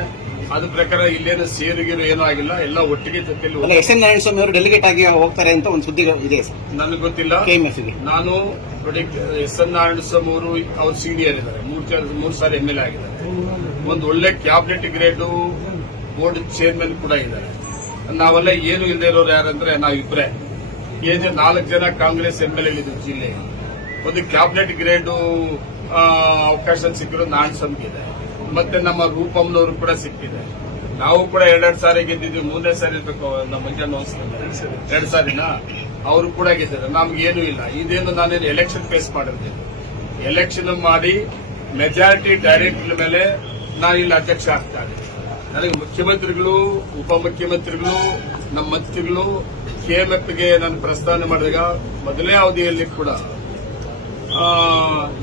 ಅದ್ರ ಪ್ರಕಾರ ಇಲ್ಲೇನು ಸೇರಿಗಿರು ಏನೂ ಆಗಿಲ್ಲ, ಎಲ್ಲ ಒಟ್ಟಿಗೆ ಜೊತೆಲಿ. ಎಸ್ ಎನ್ ನಾರಾಯಣ ಸ್ವಾಮಿ ಅವರು ಡೆಲಿಗೇಟ್ ಆಗಿ ಹೋಗ್ತಾರೆ ಅಂತ ಒಂದು ಸುದ್ದಿ ಇದೆ ಸರ್. ನನಗೆ ಗೊತ್ತಿಲ್ಲ. ಕೆಎಂಎಫ್ಗೆ ನಾನು ನೋಡಿ, ಎಸ್ ಎನ್ ನಾರಾಯಣ ಸ್ವಾಮಿ ಅವರು ಅವ್ರ ಸೀನಿಯರ್ ಇದ್ದಾರೆ, ಮೂರು ಸಾರಿ MLA ಆಗಿದ್ದಾರೆ. ಒಂದು ಒಳ್ಳೆ ಕ್ಯಾಬಿನೆಟ್ ಗ್ರೇಡು ಬೋರ್ಡ್ ಚೇರ್ಮನ್ ಕೂಡ ಇದ್ದಾರೆ. ನಾವೆಲ್ಲ ಏನು ಇಲ್ಲದೆ ಇರೋರು ಯಾರಂದ್ರೆ ನಾವಿಬ್ರೆ. 4 ಜನ ಕಾಂಗ್ರೆಸ್ MLA ಇದ್ದೀವಿ ಜಿಲ್ಲೆಗೆ. ಒಂದು ಕ್ಯಾಬಿನೆಟ್ ಗ್ರೇಡ್ ಅವಕಾಶ ಸಿಕ್ಕಿರೋದು ನಾರಾಯಣ ಸ್ವಾಮಿಗೆ ಇದೆ. ಮತ್ತೆ ನಮ್ಮ ರೂಪಮ್ನವರು ಕೂಡ ಸಿಕ್ಕಿದೆ. ನಾವು ಕೂಡ 2 ಸಾರಿ ಗೆದ್ದಿದ್ವಿ. 3ನೇ ಸಾರಿ ಇರ್ಬೇಕು ನಮ್ಮ ಮಂಜಣ್ಣ 2 ಸಾರಿನ ಅವರು ಕೂಡ ಗೆದ್ದಿದ್ದಾರೆ. ನಮ್ಗೇನು ಇಲ್ಲ. ಇದೇನು ನಾನೇನು ಎಲೆಕ್ಷನ್ ಫೇಸ್ ಮಾಡಿರ್ತೀನಿ. ಎಲೆಕ್ಷನ್ ಮಾಡಿ ಮೆಜಾರಿಟಿ ಡೈರೆಕ್ಟ್ ಮೇಲೆ ನಾನು ಇಲ್ಲಿ ಅಧ್ಯಕ್ಷ ಆಗ್ತಾರೆ. ನನಗೆ ಮುಖ್ಯಮಂತ್ರಿಗಳು, ಉಪಮುಖ್ಯಮಂತ್ರಿಗಳು, ನಮ್ಮ ಮಂತ್ರಿಗಳು ಕೆಎಂಎಫ್ಗೆ ನಾನು ಪ್ರಸ್ತಾವನೆ ಮಾಡಿದಾಗ ಮೊದಲನೇ ಅವಧಿಯಲ್ಲಿ ಕೂಡ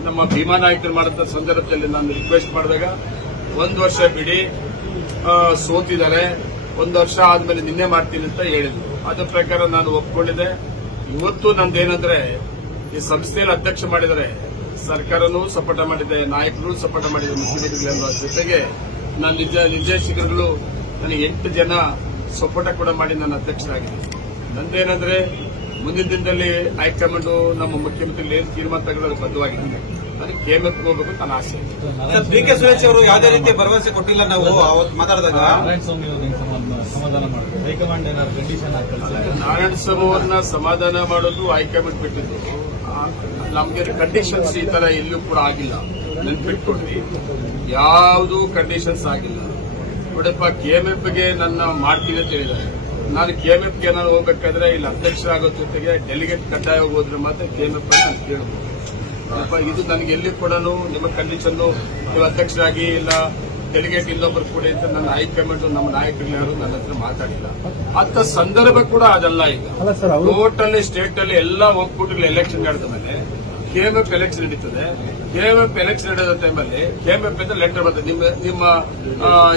ನಮ್ಮ ಭೀಮಾ ನಾಯಕರು ಮಾಡಿದ ಸಂದರ್ಭದಲ್ಲಿ ನಾನು ರಿಕ್ವೆಸ್ಟ್ ಮಾಡಿದಾಗ 1 ವರ್ಷ ಬಿಡಿ, ಸೋತಿದ್ದಾರೆ, 1 ವರ್ಷ ಆದ್ಮೇಲೆ ನಿನ್ನೆ ಮಾಡ್ತೀನಿ ಅಂತ ಹೇಳಿದ್ರು. ಅದ್ರ ಪ್ರಕಾರ ನಾನು ಒಪ್ಕೊಂಡಿದ್ದೆ. ಇವತ್ತು ನಂದೇನಂದ್ರೆ ಈ ಸಂಸ್ಥೆಯಲ್ಲಿ ಅಧ್ಯಕ್ಷ ಮಾಡಿದರೆ ಸರ್ಕಾರನೂ ಸಪೋರ್ಟ್ ಮಾಡಿದೆ, ನಾಯಕರು ಸಪೋರ್ಟ್ ಮಾಡಿದೆ, ಮುಖ್ಯಮಂತ್ರಿಗಳೆಲ್ಲ ಜೊತೆಗೆ ನನ್ನ ನಿರ್ದೇಶಕರುಗಳು ನನಗೆ 8 ಜನ ಸಪೋರ್ಟ್ ಕೂಡ ಮಾಡಿ ನನ್ನ ಅಧ್ಯಕ್ಷರಾಗಿದ್ದೀನಿ. ನಂದೇನಂದ್ರೆ ಮುಂದಿನ ದಿನದಲ್ಲಿ ಹೈಕಮಾಂಡ್ ನಮ್ಮ ಮುಖ್ಯಮಂತ್ರಿ ಏನು ತೀರ್ಮಾನ ತಗೊಳ್ಳೋದು ಬದ್ಧವಾಗಿದ್ದೀನಿ. ನನಗೆ ಕೆಎಂಎಫ್ ಹೋಗಬೇಕು ಅಂತ ನನ್ನ ಆಸೆ. ಕೆ ಸುರೇಶ್ ಅವರು ಯಾವುದೇ ರೀತಿಯ ಭರವಸೆ ಕೊಟ್ಟಿಲ್ಲ. ನಾವು ಅವತ್ತು ಮಾತಾಡಿದಾಗ ಸಮಾಧಾನ ಮಾಡಬೇಕು, ಹೈಕಮಾಂಡ್ ಏನಾದ್ರು ಕಂಡೀಷನ್ ಹಾಕಿ ನಾರಾಯಣ ಸ್ವಾಮಿ ಅವ್ರನ್ನ ಸಮಾಧಾನ ಮಾಡೋದು ಹೈಕಮಾಂಡ್ ಬಿಟ್ಟಿದ್ದು. ನಮ್ಗೆ ಕಂಡೀಷನ್ಸ್ ಈ ತರ ಎಲ್ಲೂ ಕೂಡ ಆಗಿಲ್ಲ. ನೆನ್ಪಿಟ್ಕೊಡ್ರಿ, ಯಾವುದೂ ಕಂಡೀಷನ್ಸ್ ಆಗಿಲ್ಲ. ನೋಡಪ್ಪ, ಕೆಎಂಎಫ್ಗೆ ನನ್ನ ಮಾಡ್ತೀನಿ ಅಂತ ಹೇಳಿದ್ದಾರೆ. ನಾನು ಕೆಎಂಎಫ್ಗೆ ನಾನು ಹೋಗ್ಬೇಕಾದ್ರೆ ಇಲ್ಲಿ ಅಧ್ಯಕ್ಷರಾಗೋ ಜೊತೆಗೆ ಡೆಲಿಗೇಟ್ ಕಡ್ಡಾಯ ಹೋದ್ರೆ ಮಾತ್ರ ಕೆಎಂಎಫ್ ನಾನು ಕೇಳಬಹುದು. ಇದು ನನಗೆ ಎಲ್ಲಿ ಕೂಡ ನಿಮ್ಮ ಕಂಡೀಷನ್ ನೀವು ಅಧ್ಯಕ್ಷರಾಗಿ ಇಲ್ಲ ಡೆಲಿಗೇಟ್ ಇನ್ನೊಬ್ಬರು ಕೂಡ ಅಂತ ನನ್ನ ಹೈಕಮಾಂಡ್ ನಮ್ಮ ನಾಯಕರು ಯಾರು ನನ್ನ ಹತ್ರ ಮಾತಾಡಿಲ್ಲ. ಅಂತ ಸಂದರ್ಭ ಕೂಡ ಅದಲ್ಲ. ಈಗ ಟೋಟಲಿ ಸ್ಟೇಟ್ ಅಲ್ಲಿ ಎಲ್ಲ ಒಕ್ಕೂಟಗಳು ಎಲೆಕ್ಷನ್ ನಡೆದ ಮೇಲೆ ಕೆಎಂಎಫ್ ಎಲೆಕ್ಷನ್ ನಡೀತದೆ. ಕೆಎಂಎಫ್ ಎಲೆಕ್ಷನ್ ನಡೆದ ಟೈಮಲ್ಲಿ ಕೆಎಂಎಫ್ ಇಂದ ಲೆಟರ್ ಬರ್ತದೆ, ನಿಮ್ಮ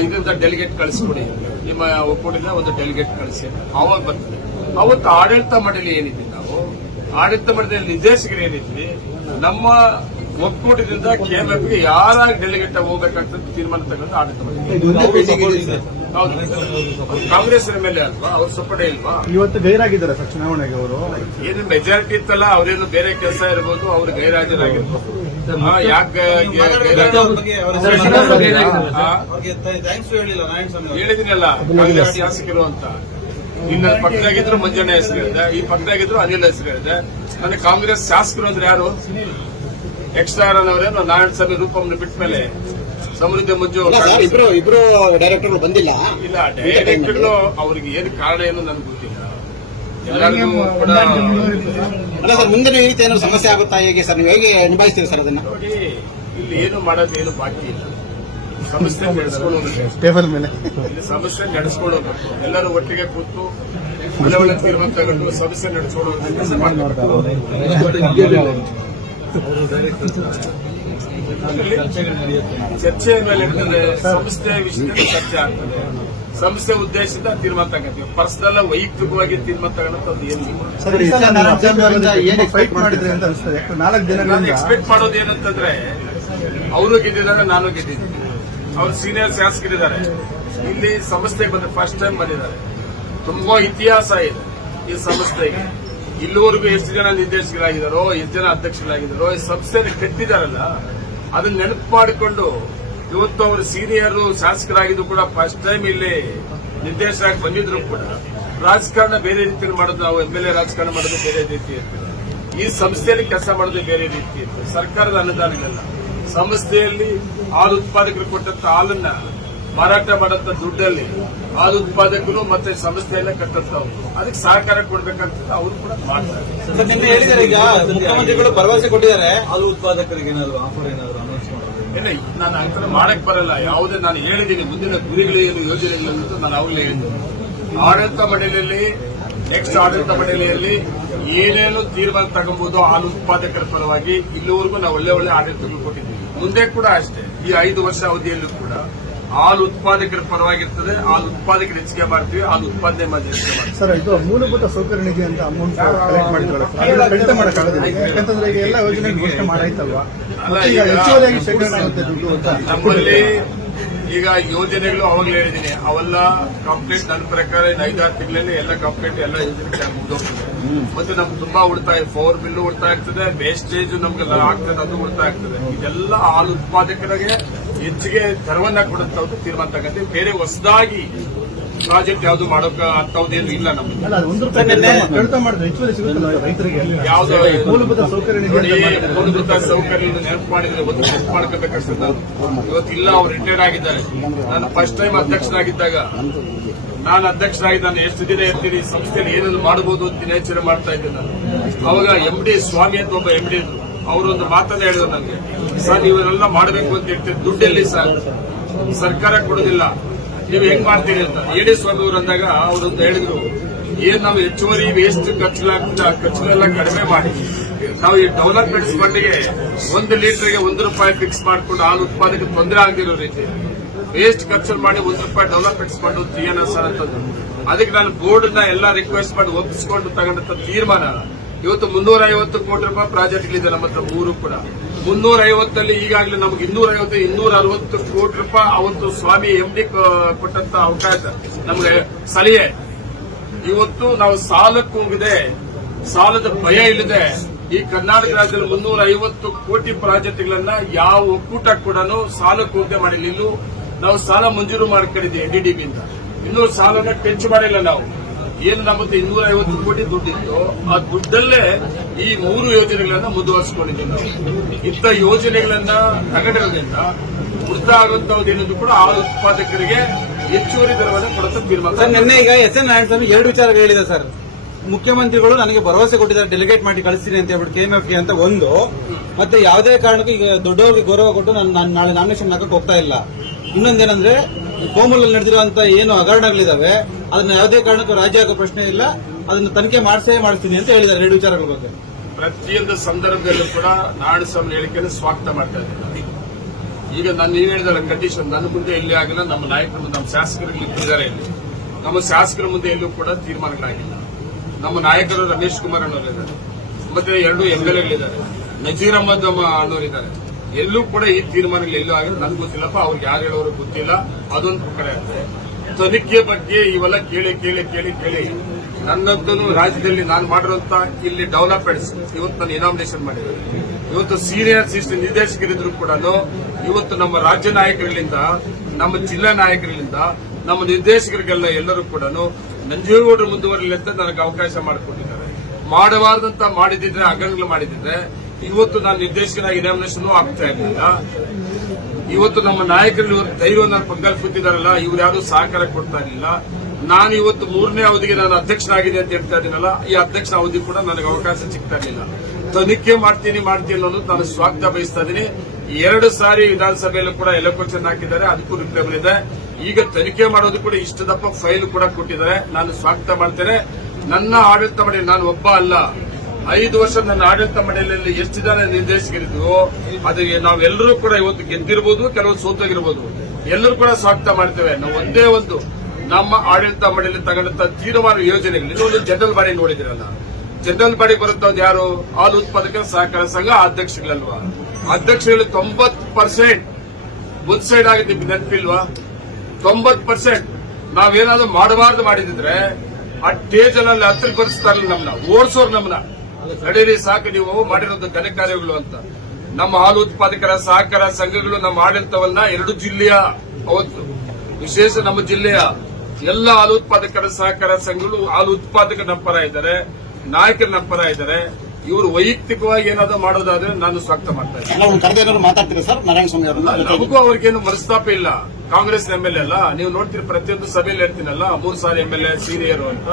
ಇದರಿಂದ ಡೆಲಿಗೇಟ್ ಕಳಿಸ್ಕೊಡಿ, ನಿಮ್ಮ ಒಕ್ಕೂಟದಿಂದ ಒಂದು ಡೆಲಿಗೇಟ್ ಕಳಿಸಿ, ಅವಾಗ ಬರ್ತದೆ. ಅವತ್ತು ಆಡಳಿತ ಮಂಡಳಿ ಏನಿದ್ವಿ, ನಾವು ಆಡಳಿತ ಮಂಡಳಿ ನಿರ್ದೇಶಕರು ಏನಿದ್ವಿ, ನಮ್ಮ ಒಕ್ಕೂಟದಿಂದ ಕೆಎಂಎಫ್ಗೆ ಯಾರ ಡೆಲಿಗೇಟ್ ಹೋಗ್ಬೇಕಂತ ತೀರ್ಮಾನ ತಗೊಂಡು ಆಡಳಿತ ಮಂಡಳಿ. ಹೌದು, ಕಾಂಗ್ರೆಸ್ MLA ಅಲ್ವಾ, ಅವ್ರ ಸಪೋರ್ಟ್ ಇಲ್ವಾ? ಇವತ್ತು ಗೈರಾಗಿದ್ದಾರೆ ಸರ್ ಚುನಾವಣೆಗೆ. ಅವರು ಏನು ಮೆಜಾರಿಟಿ ಇತ್ತಲ್ಲ, ಅವರೇನು ಬೇರೆ ಕೆಲಸ ಇರಬಹುದು, ಅವ್ರು ಗೈರಾಜರಾಗಿರ್ಬೋದು. ಯಾಕೆ ಹೇಳಿದಿನಲ್ಲ ಕಾಂಗ್ರೆಸ್ ಶಾಸಕರು ಅಂತ. ಇನ್ನ ಪಕ್ಕದಾಗಿದ್ರು ಮಂಜಣ್ಣ ಹೆಸರು ಹೇಳಿದೆ, ಈ ಪಕ್ಕದಾಗಿದ್ರು ಅನಿಲ್ ಹೆಸರು ಹೇಳಿದೆ. ನನಗೆ ಕಾಂಗ್ರೆಸ್ ಶಾಸಕರು ಅಂದ್ರೆ ಯಾರು? ಎಕ್ಸ್ಟ್ರಾರನವರೇನು ನಾರಾಯಣ ಸ್ವಾಮಿ ರೂಪವನ್ನು ಬಿಟ್ಟ ಮೇಲೆ ಸಮೃದ್ಧಿ ಮಂಜು ಇಬ್ರು ಡೈರೆಕ್ಟರ್ಗಳು ಬಂದಿಲ್ಲ. ಇಲ್ಲ, ಡೈರೆಕ್ಟರ್ಗಳು ಅವ್ರಿಗೆ ಏನು ಕಾರಣ ಏನು ನನಗೆ ಗೊತ್ತಿಲ್ಲ. ಎಲ್ಲರಿಗೂ ಕೂಡ ಅಲ್ಲ ಸರ್, ಮುಂದಿನ ರೀತಿ ಏನಾದ್ರು ಸಮಸ್ಯೆ ಆಗುತ್ತಾ ಹೇಗೆ ಸರ್? ನೀವು ಹೇಗೆ ನಿಭಾಯಿಸ್ತೀರಿ ಸರ್ ಅದನ್ನ? ನೋಡಿ, ಇಲ್ಲಿ ಏನು ಮಾಡೋದು ಏನು ಬಾಕಿ ಇಲ್ಲ. ಸಮಸ್ಯೆ ನಡೆಸ್ಕೊಂಡು ಹೋಗ್ಬೇಕು, ಟೇಬಲ್ ಮೇಲೆ ಇಲ್ಲಿ ಸಮಸ್ಯೆ ನಡೆಸ್ಕೊಂಡು ಹೋಗ್ಬೇಕು. ಎಲ್ಲರೂ ಒಟ್ಟಿಗೆ ಕೂತು ಒಳ್ಳೆ ತೀರ್ಮಾನ ತಗೊಂಡು ಸಮಸ್ಯೆ ನಡೆಸ್ಕೊಂಡು ಚರ್ಚೆಯ ಮೇಲೆ ಇರ್ತದೆ. ಸಂಸ್ಥೆ ವಿಷಯದಲ್ಲಿ ಚರ್ಚೆ ಆಗ್ತದೆ. ಸಂಸ್ಥೆ ಉದ್ದೇಶದಿಂದ ತೀರ್ಮಾನ ತಗೋತೀವಿ. ಪರ್ಸನಲ್ ವೈಯಕ್ತಿಕವಾಗಿ ತೀರ್ಮಾನ ತಗೊಳ್ಳೋದು ಏನು ಫೈಟ್ ಮಾಡಿದ್ರೆ ಅಂತ ಅನಿಸ್ತದೆ. 4 ದಿನಗಳಿಂದ ಎಕ್ಸ್ಪೆಕ್ಟ್ ಮಾಡೋದು ಏನಂತಂದ್ರೆ, ಅವರು ಗೆದ್ದಿದ್ದಾರೆ, ನಾನು ಗೆದ್ದಿದ್ದೀನಿ. ಅವ್ರು ಸೀನಿಯರ್ ಶಾಸಕರಿದ್ದಾರೆ. ಇಲ್ಲಿ ಸಂಸ್ಥೆಗೆ ಬಂದ ಫಸ್ಟ್ ಟೈಮ್ ಬಂದಿದ್ದಾರೆ. ತುಂಬಾ ಇತಿಹಾಸ ಇದೆ ಈ ಸಂಸ್ಥೆಗೆ. ಇಲ್ಲಿವರೆಗೂ ಎಷ್ಟು ಜನ ನಿರ್ದೇಶಕರಾಗಿದ್ದಾರೋ, ಎಷ್ಟು ಜನ ಅಧ್ಯಕ್ಷರಾಗಿದ್ದಾರೋ, ಈ ಸಂಸ್ಥೆಯನ್ನು ಕಟ್ಟಿದಾರಲ್ಲ, ಅದನ್ನ ನೆನಪು ಮಾಡಿಕೊಂಡು ಇವತ್ತು ಅವರು ಸೀನಿಯರ್ ಶಾಸಕರಾಗಿದ್ದು ಕೂಡ ಫಸ್ಟ್ ಟೈಮ್ ಇಲ್ಲಿ ನಿರ್ದೇಶಕರಾಗಿ ಬಂದಿದ್ರು ಕೂಡ ರಾಜಕಾರಣ ಬೇರೆ ರೀತಿಯಲ್ಲಿ ಮಾಡೋದು, ನಾವು MLA ರಾಜಕಾರಣ ಮಾಡೋದು ಬೇರೆ ರೀತಿ ಇರ್ತದೆ. ಈ ಸಂಸ್ಥೆಯಲ್ಲಿ ಕೆಲಸ ಮಾಡೋದು ಬೇರೆ ರೀತಿ ಇರ್ತದೆ. ಸರ್ಕಾರದ ಅನುದಾನಗಳೆಲ್ಲ ಸಂಸ್ಥೆಯಲ್ಲಿ ಹಾಲು ಉತ್ಪಾದಕರು ಕೊಟ್ಟಂತ ಹಾಲನ್ನ ಮಾರಾಟ ಮಾಡಂತ ದುಡ್ಡಲ್ಲಿ ಹಾಲು ಉತ್ಪಾದಕರು ಮತ್ತೆ ಸಂಸ್ಥೆಯಲ್ಲೇ ಕಟ್ಟಂತವ್ರು ಅದಕ್ಕೆ ಸಹಕಾರ ಕೊಡ್ಬೇಕಂತ ಅವರು ಕೂಡ ಮಾಡ್ತಾರೆ. ಸರ್ ನಿನ್ನೆ ಹೇಳಿದ್ದಾರೆ, ಈಗ ಮುಖ್ಯಮಂತ್ರಿಗಳು ಭರವಸೆ ಕೊಟ್ಟಿದ್ದಾರೆ. ಹಾಲು ಉತ್ಪಾದಕರಿಗೆ ಏನಾದ್ರು ಆಫರ್ ಏನಾದ್ರು ಅನೌನ್ಸ್ ಮಾಡೋದು? ಇಲ್ಲ, ನಾನು ಅಂತರ ಮಾಡಕ್ ಬರಲ್ಲ. ಯಾವುದೇ ನಾನು ಹೇಳಿದ್ದೀನಿ ಮುಂದಿನ ಗುರಿಗಳೇನು ಯೋಜನೆಗಳು ಅಂತ ನಾನು ಅವಾಗಲೇ ಹೇಳಿದ್ದೀನಿ. ಆಡಳಿತ ಮಂಡಳಿಯಲ್ಲಿ ನೆಕ್ಸ್ಟ್ ಆಡಳಿತ ಮಂಡಳಿಯಲ್ಲಿ ಏನೇನು ತೀರ್ಮಾನ ತಗೊಬಹುದು ಹಾಲು ಉತ್ಪಾದಕರ ಪರವಾಗಿ ಇಲ್ಲಿವರೆಗೂ ನಾವು ಒಳ್ಳೆ ಆಡಳಿತಗಳು ಕೊಟ್ಟಿದ್ದೀವಿ. ಮುಂದೆ ಕೂಡ ಅಷ್ಟೇ, ಈ 5 ವರ್ಷ ಅವಧಿಯಲ್ಲೂ ಕೂಡ ಹಾಲು ಉತ್ಪಾದಕರ ಪರವಾಗಿರ್ತದೆ. ಹಾಲು ಉತ್ಪಾದಕರು ಹೆಚ್ಚಿಗೆ ಮಾಡ್ತೀವಿ, ಹಾಲು ಉತ್ಪಾದನೆ ಮಾಡಿ ಹೆಚ್ಚಿಗೆ ಮಾಡ್ತೀವಿ. ಸರ್, ಇದು ಮೂಲಭೂತ ಸೌಕರ್ಯ ನಿಧಿ ಅಂತ ಅಮೌಂಟ್ ಕಲೆಕ್ಟ್ ಮಾಡಿದ್ರಲ್ಲ, ಕಡಿತ ಮಾಡೋಕ್ಕಾಗೋದಿಲ್ಲ. ಯಾಕಂತಂದ್ರೆ ಈಗ ಎಲ್ಲ ಯೋಜನೆ ಘೋಷಣೆ ಮಾಡಾಯ್ತಲ್ವಾ, ಈಗ ಹೆಚ್ಚುವರಿಯಾಗಿ ಶೇಖರಣೆ ಆಗುತ್ತೆ ದುಡ್ಡು ಅಂತ. ನಮ್ಮಲ್ಲಿ ಈಗ ಯೋಜನೆಗಳು ಅವಾಗಲೇ ಹೇಳಿದ್ದೀನಿ, ಅವೆಲ್ಲ ಕಂಪ್ಲೀಟ್ ನನ್ನ ಪ್ರಕಾರ 5-6 ತಿಂಗಳಲ್ಲಿ ಎಲ್ಲ ಕಂಪ್ಲೀಟ್ ಎಲ್ಲ ಯೋಜನೆ ಮುಗಿದೋಗ್ತದೆ. ಮತ್ತೆ ನಮ್ಗೆ ತುಂಬಾ ಉಳಿತಾಯ, ಪವರ್ ಬಿಲ್ ಉಳಿತಾಯ ಆಗ್ತದೆ, ವೇಸ್ಟೇಜ್ ನಮ್ಗೆಲ್ಲ ಆಗ್ತದೆ, ಅದು ಉಳಿತಾಯ ಆಗ್ತದೆ. ಇದೆಲ್ಲ ಹಾಲು ಉತ್ಪಾದಕರಿಗೆ ಹೆಚ್ಚಿಗೆ ದರವನ್ನ ಕೊಡುವಂತದ್ದು ತೀರ್ಮಾನ ತಗೊಂಡು ಬೇರೆ ಹೊಸದಾಗಿ ಪ್ರಾಜೆಕ್ಟ್ ಯಾವ್ದು ಮಾಡೋಕ ಅಂತವ್ದೇನು ಇಲ್ಲ ನಮ್ಗೆ. ಅಲ್ಲ, ಅದು ₹1 ಕಡಿತ ಮಾಡಿದ್ರೆ ಹೆಚ್ಚುವರಿ ಸಿಗುತ್ತಲ್ಲ ರೈತರಿಗೆ. ಯಾವ್ದು ಮೂಲಭೂತ ಸೌಕರ್ಯ ನಿಧಿ ನೋಡಿ, ಅಂತ ಮೂಲಭೂತ ಸೌಕರ್ಯ ನೆನಪು ಮಾಡಿದ್ರೆ ಒಂದು ನೆನಪು ಮಾಡ್ಕೋಬೇಕಷ್ಟೇ. ನಾನು ಇವತ್ತಿಲ್ಲ, ಅವ್ರು ರಿಟೈರ್ಡ್ ಆಗಿದ್ದಾರೆ. ನಾನು ಫಸ್ಟ್ ಟೈಮ್ ಅಧ್ಯಕ್ಷನಾಗಿದ್ದಾಗ ನಾನು ಎಷ್ಟು ದಿನ ಇರ್ತೀನಿ ಸಂಸ್ಥೆಯಲ್ಲಿ ಏನಾದ್ರು ಮಾಡಬಹುದು ಅಂತ ದಿನಾಚರಣೆ ಮಾಡ್ತಾ ಇದ್ದೆ ನಾನು. ಅವಾಗ MD ಸ್ವಾಮಿ ಅಂತ ಒಬ್ಬ MD ಇದ್ರು, ಅವರೊಂದು ಮಾತನ್ನ ಹೇಳಿದ್ರು ನನಗೆ, ಸರ್ ನೀವೆಲ್ಲ ಮಾಡಬೇಕು ಅಂತ ಹೇಳ್ತೀರಿ, ದುಡ್ಡೆಲ್ಲಿ ಸರ್ ಸರ್ಕಾರ ಕೊಡೋದಿಲ್ಲ, ನೀವು ಹೆಂಗ್ ಮಾಡ್ತೀರಿ ಅಂತ. AD ಸ್ವಾಮಿ ಅವರು ಅಂದಾಗ ಅವರೊಂದು ಹೇಳಿದ್ರು, ಏನ್ ನಾವು ಹೆಚ್ಚುವರಿ ವೇಸ್ಟ್ ಖರ್ಚುಗಳೆಲ್ಲ ಕಡಿಮೆ ಮಾಡಿ ನಾವು ಈ ಡೆವಲಪ್ಮೆಂಟ್ ಫಂಡ್ಗೆ 1 ಲೀಟರ್ಗೆ ₹1 ಫಿಕ್ಸ್ ಮಾಡ್ಕೊಂಡು ಹಾಲು ಉತ್ಪಾದಕ ತೊಂದರೆ ಆಗದಿರೋ ರೀತಿ ವೇಸ್ಟ್ ಖರ್ಚು ಮಾಡಿ ₹1 ಡೆವಲಪ್ಮೆಂಟ್ ಫಂಡ್ TNSR ಅಂತದ್ದು. ಅದಕ್ಕೆ ನಾನು ಬೋರ್ಡ್ ನ ಎಲ್ಲ ರಿಕ್ವೆಸ್ಟ್ ಮಾಡಿ ಒಪ್ಪಿಸಿಕೊಂಡು ತಗೊಂಡಂತ ತೀರ್ಮಾನ ಇವತ್ತು ₹350 ಕೋಟಿ ಪ್ರಾಜೆಕ್ಟ್ಗಳಿದೆ ನಮ್ಮ ಹತ್ರ. 3 ಕೂಡ 350 ಈಗಾಗಲೇ ನಮ್ಗೆ 260 ಕೋಟಿ ರೂಪಾಯಿ ಅವತ್ತು ಸ್ವಾಮಿ MD ಕೊಟ್ಟಂತ ಅವಕಾಶ ನಮ್ಗೆ ಸಲಹೆ. ಇವತ್ತು ನಾವು ಸಾಲಕ್ಕೆ ಹೋಗಿದೆ, ಸಾಲದ ಭಯ ಇಲ್ಲದೆ ಈ ಕರ್ನಾಟಕ ರಾಜ್ಯದಲ್ಲಿ 350 ಕೋಟಿ ಪ್ರಾಜೆಕ್ಟ್ಗಳನ್ನ ಯಾವ ಒಕ್ಕೂಟ ಕೂಡ ಸಾಲಕ್ಕೆ ಹೋಗದೆ ಮಾಡಿಲ್ಲ. ಇಲ್ಲೂ ನಾವು ಸಾಲ ಮಂಜೂರು ಮಾಡ್ಕೊಂಡಿದ್ದೀವಿ NDDB ಇಂದ. ಇನ್ನೂ ಸಾಲನ ಟೆಚ್ ಮಾಡಿಲ್ಲ ನಾವು. ಏನು ನಮ್ಮ 250 ಕೋಟಿ ದುಡ್ಡಿತ್ತು, ಆ ದುಡ್ಡಲ್ಲೇ ಈ 3 ಯೋಜನೆಗಳನ್ನ ಮುಂದುವರಿಸಿಕೊಂಡಿದ್ದೀವಿ ನಾವು. ಇಂಥ ಯೋಜನೆಗಳನ್ನ ತಗೊಂಡಿರೋದ್ರಿಂದ ವೃದ್ಧ ಆಗುವಂತಹದ್ದೇನದು ಕೂಡ ಹಾಲು ಉತ್ಪಾದಕರಿಗೆ ಹೆಚ್ಚುವರಿ ದರವನ್ನು ಕೊಡುತ್ತ ತೀರ್ಮಾನ. ಸರ್, ನಿನ್ನೆ ಈಗ SN ನಾರಾಯಣಸ್ವಾಮಿ 2 ವಿಚಾರ ಹೇಳಿದೆ ಸರ್. ಮುಖ್ಯಮಂತ್ರಿಗಳು ನನಗೆ ಭರವಸೆ ಕೊಟ್ಟಿದ್ದಾರೆ, ಡೆಲಿಗೇಟ್ ಮಾಡಿ ಕಳಿಸ್ತೀನಿ ಅಂತ ಹೇಳ್ಬಿಟ್ಟು KMFಗೆ ಅಂತ ಒಂದು, ಮತ್ತೆ ಯಾವುದೇ ಕಾರಣಕ್ಕೂ ಈಗ ದೊಡ್ಡವರಿಗೆ ಗೌರವ ಕೊಟ್ಟು ನಾನು ನಾಳೆ ನಾಮಿನೇಷನ್ ಹಾಕಕ್ಕೆ ಹೋಗ್ತಾ ಇಲ್ಲ. ಇನ್ನೊಂದೇನಂದ್ರೆ ಕೋಮಲಲ್ಲಿ ನಡೆದಿರುವಂತ ಏನು ಹಗರಣಗಳಿದಾವೆ ಅದನ್ನ ಯಾವುದೇ ಕಾರಣಕ್ಕೂ ರಾಜ್ಯ ಆಗೋ ಪ್ರಶ್ನೆ ಇಲ್ಲ, ಅದನ್ನ ತನಿಖೆ ಮಾಡಿಸ್ತೀನಿ ಅಂತ ಹೇಳಿದ್ದಾರೆ. 2 ವಿಚಾರಗಳ ಬಗ್ಗೆ ಪ್ರತಿಯೊಂದು ಸಂದರ್ಭದಲ್ಲೂ ಕೂಡ ನಾರಾಯಣಸ್ವಾಮಿ ಹೇಳಿಕೆಯನ್ನು ಸ್ವಾಗತ ಮಾಡ್ತಾ ಇದ್ದೀನಿ. ಈಗ ನಾನು ನೀವು ಹೇಳಿದ ಕಂಡೀಷನ್ ನನ್ನ ಮುಂದೆ ಎಲ್ಲಿ ಆಗಿಲ್ಲ, ನಮ್ಮ ನಾಯಕರು ನಮ್ಮ ಶಾಸಕರು ಇದ್ದಾರೆ ಇಲ್ಲಿ, ನಮ್ಮ ಶಾಸಕರ ಮುಂದೆ ಎಲ್ಲೂ ಕೂಡ ತೀರ್ಮಾನಗಳಾಗಿಲ್ಲ. ನಮ್ಮ ನಾಯಕರು ರಮೇಶ್ ಕುಮಾರ್ ಅನ್ನೋರಿದ್ದಾರೆ, ಮತ್ತೆ 2 MLAಗಳಿದ್ದಾರೆ, ನಜೀರ್ ಅಹಮದ್ ಅನ್ನೋರಿದ್ದಾರೆ. ಎಲ್ಲೂ ಕೂಡ ಈ ತೀರ್ಮಾನಗಳು ಎಲ್ಲೂ ಆಗಿಲ್ಲ. ನನ್ಗೆ ಗೊತ್ತಿಲ್ಲಪ್ಪ, ಅವ್ರಿಗೆ ಯಾರು ಹೇಳೋರು ಗೊತ್ತಿಲ್ಲ. ಅದೊಂದು ಕಡೆ ಆಗುತ್ತೆ. ತನಿಖೆ ಬಗ್ಗೆ ಇವೆಲ್ಲ ಕೇಳಿ ನನ್ನಂತೂ ರಾಜ್ಯದಲ್ಲಿ ನಾನು ಮಾಡಿರುವಂತ ಇಲ್ಲಿ ಡೆವಲಪ್ಮೆಂಟ್ಸ್ ಇವತ್ತು ನಾನು ಇನಾಮಿನೇಷನ್ ಮಾಡಿದ್ದೇನೆ. ಇವತ್ತು ಸೀನಿಯರ್ ಅಸಿಸ್ಟೆಂಟ್ ನಿರ್ದೇಶಕರಿದ್ರು ಕೂಡ ಇವತ್ತು ನಮ್ಮ ರಾಜ್ಯ ನಾಯಕರುಗಳಿಂದ, ನಮ್ಮ ಜಿಲ್ಲಾ ನಾಯಕರುಗಳಿಂದ, ನಮ್ಮ ನಿರ್ದೇಶಕರಿಗೆಲ್ಲ ಎಲ್ಲರೂ ಕೂಡ ನಂಜೇಗೌಡರು ಮುಂದುವರಲಿ ಅಂತ ನನಗೆ ಅವಕಾಶ ಮಾಡಿಕೊಟ್ಟಿದ್ದಾರೆ. ಮಾಡಬಾರ್ದಂತ ಮಾಡಿದ್ರೆ ಹಗರಣಗಳು ಮಾಡಿದ್ರೆ ಇವತ್ತು ನಾನು ನಿರ್ದೇಶಕನಾಗಿ ಇನಾಮಿನೇಷನ್ ಆಗ್ತಾ ಇರಲಿಲ್ಲ. ಇವತ್ತು ನಮ್ಮ ನಾಯಕರು ಧೈರ್ಯವನ್ನು ಪಂಗಲ್ ಕೂತಿದಾರಲ್ಲ, ಇವ್ರು ಯಾರು ಸಹಕಾರ ಕೊಡ್ತಾ ಇರಲಿಲ್ಲ. ನಾನು ಇವತ್ತು 3ನೇ ಅವಧಿಗೆ ನಾನು ಅಧ್ಯಕ್ಷನಾಗಿದೆ ಅಂತ ಹೇಳ್ತಾ ಇದ್ದೀನಲ್ಲ, ಈ ಅಧ್ಯಕ್ಷ ಅವಧಿ ಕೂಡ ನನಗೆ ಅವಕಾಶ ಸಿಗ್ತಾ ಇರಲಿಲ್ಲ. ತನಿಖೆ ಮಾಡ್ತೀನಿ ಅನ್ನೋದು ನಾನು ಸ್ವಾಗತ ಬಯಸ್ತಾ ಇದ್ದೀನಿ. 2 ಸಾರಿ ವಿಧಾನಸಭೆಯಲ್ಲೂ ಕೂಡ ಎಲ್ಲ ಕ್ವಶನ್ ಹಾಕಿದ್ದಾರೆ, ಅದಕ್ಕೂ ರಿಪ್ಲೈ ಬಂದಿದೆ. ಈಗ ತನಿಖೆ ಮಾಡೋದು ಕೂಡ ಇಷ್ಟದಪ್ಪ ಫೈಲ್ ಕೂಡ ಕೊಟ್ಟಿದ್ದಾರೆ, ನಾನು ಸ್ವಾಗತ ಮಾಡ್ತೇನೆ. ನನ್ನ ಆಡಳಿತ ಮಂಡಳಿ, ನಾನು ಒಬ್ಬ ಅಲ್ಲ, 5 ವರ್ಷ ನನ್ನ ಆಡಳಿತ ಮಂಡಳಿಯಲ್ಲಿ ಎಷ್ಟು ಜನ ನಿರ್ದೇಶಕರಿದ್ರು, ಅದಕ್ಕೆ ನಾವೆಲ್ಲರೂ ಕೂಡ ಇವತ್ತು ಗೆದ್ದಿರಬಹುದು, ಕೆಲವು ಸೋತಾಗಿರ್ಬೋದು, ಎಲ್ಲರೂ ಕೂಡ ಸ್ವಾಗತ ಮಾಡ್ತೇವೆ. ನಾವು ಒಂದೇ ಒಂದು ನಮ್ಮ ಆಡಳಿತ ಮಂಡಳಿ ತಗೊಂಡಂತ ತೀರ್ಮಾನ ಯೋಜನೆಗಳು. ಇನ್ನೊಂದು ಜನರಲ್ ಬಾಡಿ ನೋಡಿದಿರಲ್ಲ, ಜನರಲ್ ಬಾಡಿ ಬರುತ್ತದ್ದು ಯಾರು? ಹಾಲು ಉತ್ಪಾದಕರ ಸಹಕಾರ ಸಂಘ ಅಧ್ಯಕ್ಷಗಳಲ್ವಾ? ಅಧ್ಯಕ್ಷಗಳು 90% ಒಂದು ಸೈಡ್ ಆಗಿದೆ, ನೆನಪಿಲ್ವಾ? 90% ನಾವೇನಾದ್ರೂ ಮಾಡಬಾರ್ದು ಮಾಡಿದ್ರೆ ಆ ಟೇಜಲ್ಲಿ ಹತ್ತಿರ ಬರ್ಸ್ತಾರಲ್ಲ, ನಮ್ಮನ್ನ ಓಡಿಸೋರು, ನಮ್ಮನ್ನ ನಡೀರಿ ಸಾಕು ನೀವು ಮಾಡಿರೋದು ಘನ ಕಾರ್ಯಗಳು ಅಂತ. ನಮ್ಮ ಹಾಲು ಉತ್ಪಾದಕರ ಸಹಕಾರ ಸಂಘಗಳು ನಮ್ಮ ಆಡಳಿತವನ್ನ 2 ಜಿಲ್ಲೆಯ, ಅವತ್ತು ವಿಶೇಷ ನಮ್ಮ ಜಿಲ್ಲೆಯ ಎಲ್ಲ ಹಾಲು ಉತ್ಪಾದಕರ ಸಹಕಾರ ಸಂಘಗಳು ಹಾಲು ಉತ್ಪಾದಕರ ನಮ್ಮ ಪರ ಇದ್ದಾರೆ, ನಾಯಕರ ನಮ್ಮ ಪರ ಇದ್ದಾರೆ. ಇವರು ವೈಯಕ್ತಿಕವಾಗಿ ಏನಾದ್ರು ಮಾಡೋದಾದ್ರೆ ನಾನು ಸ್ವಾಗತ ಮಾಡ್ತಾ ಇದ್ದೀನಿ. ಎಲ್ಲ ಒಂದು ಕರೆದೇನಾದ್ರು ಮಾತಾಡ್ತೀರಾ ಸರ್ ನಾರಾಯಣ ಸ್ವಾಮಿ ಅವರನ್ನ ನಮಗೂ ಅವ್ರಿಗೇನು ಮನಸ್ತಾಪ ಇಲ್ಲ. ಕಾಂಗ್ರೆಸ್ MLA ಅಲ್ಲ, ನೀವು ನೋಡ್ತೀರಿ ಪ್ರತಿಯೊಂದು ಸಭೆಯಲ್ಲಿ ಹೇಳ್ತೀನಲ್ಲ 3 ಸಾರಿ MLA ಸೀನಿಯರ್ ಅಂತ.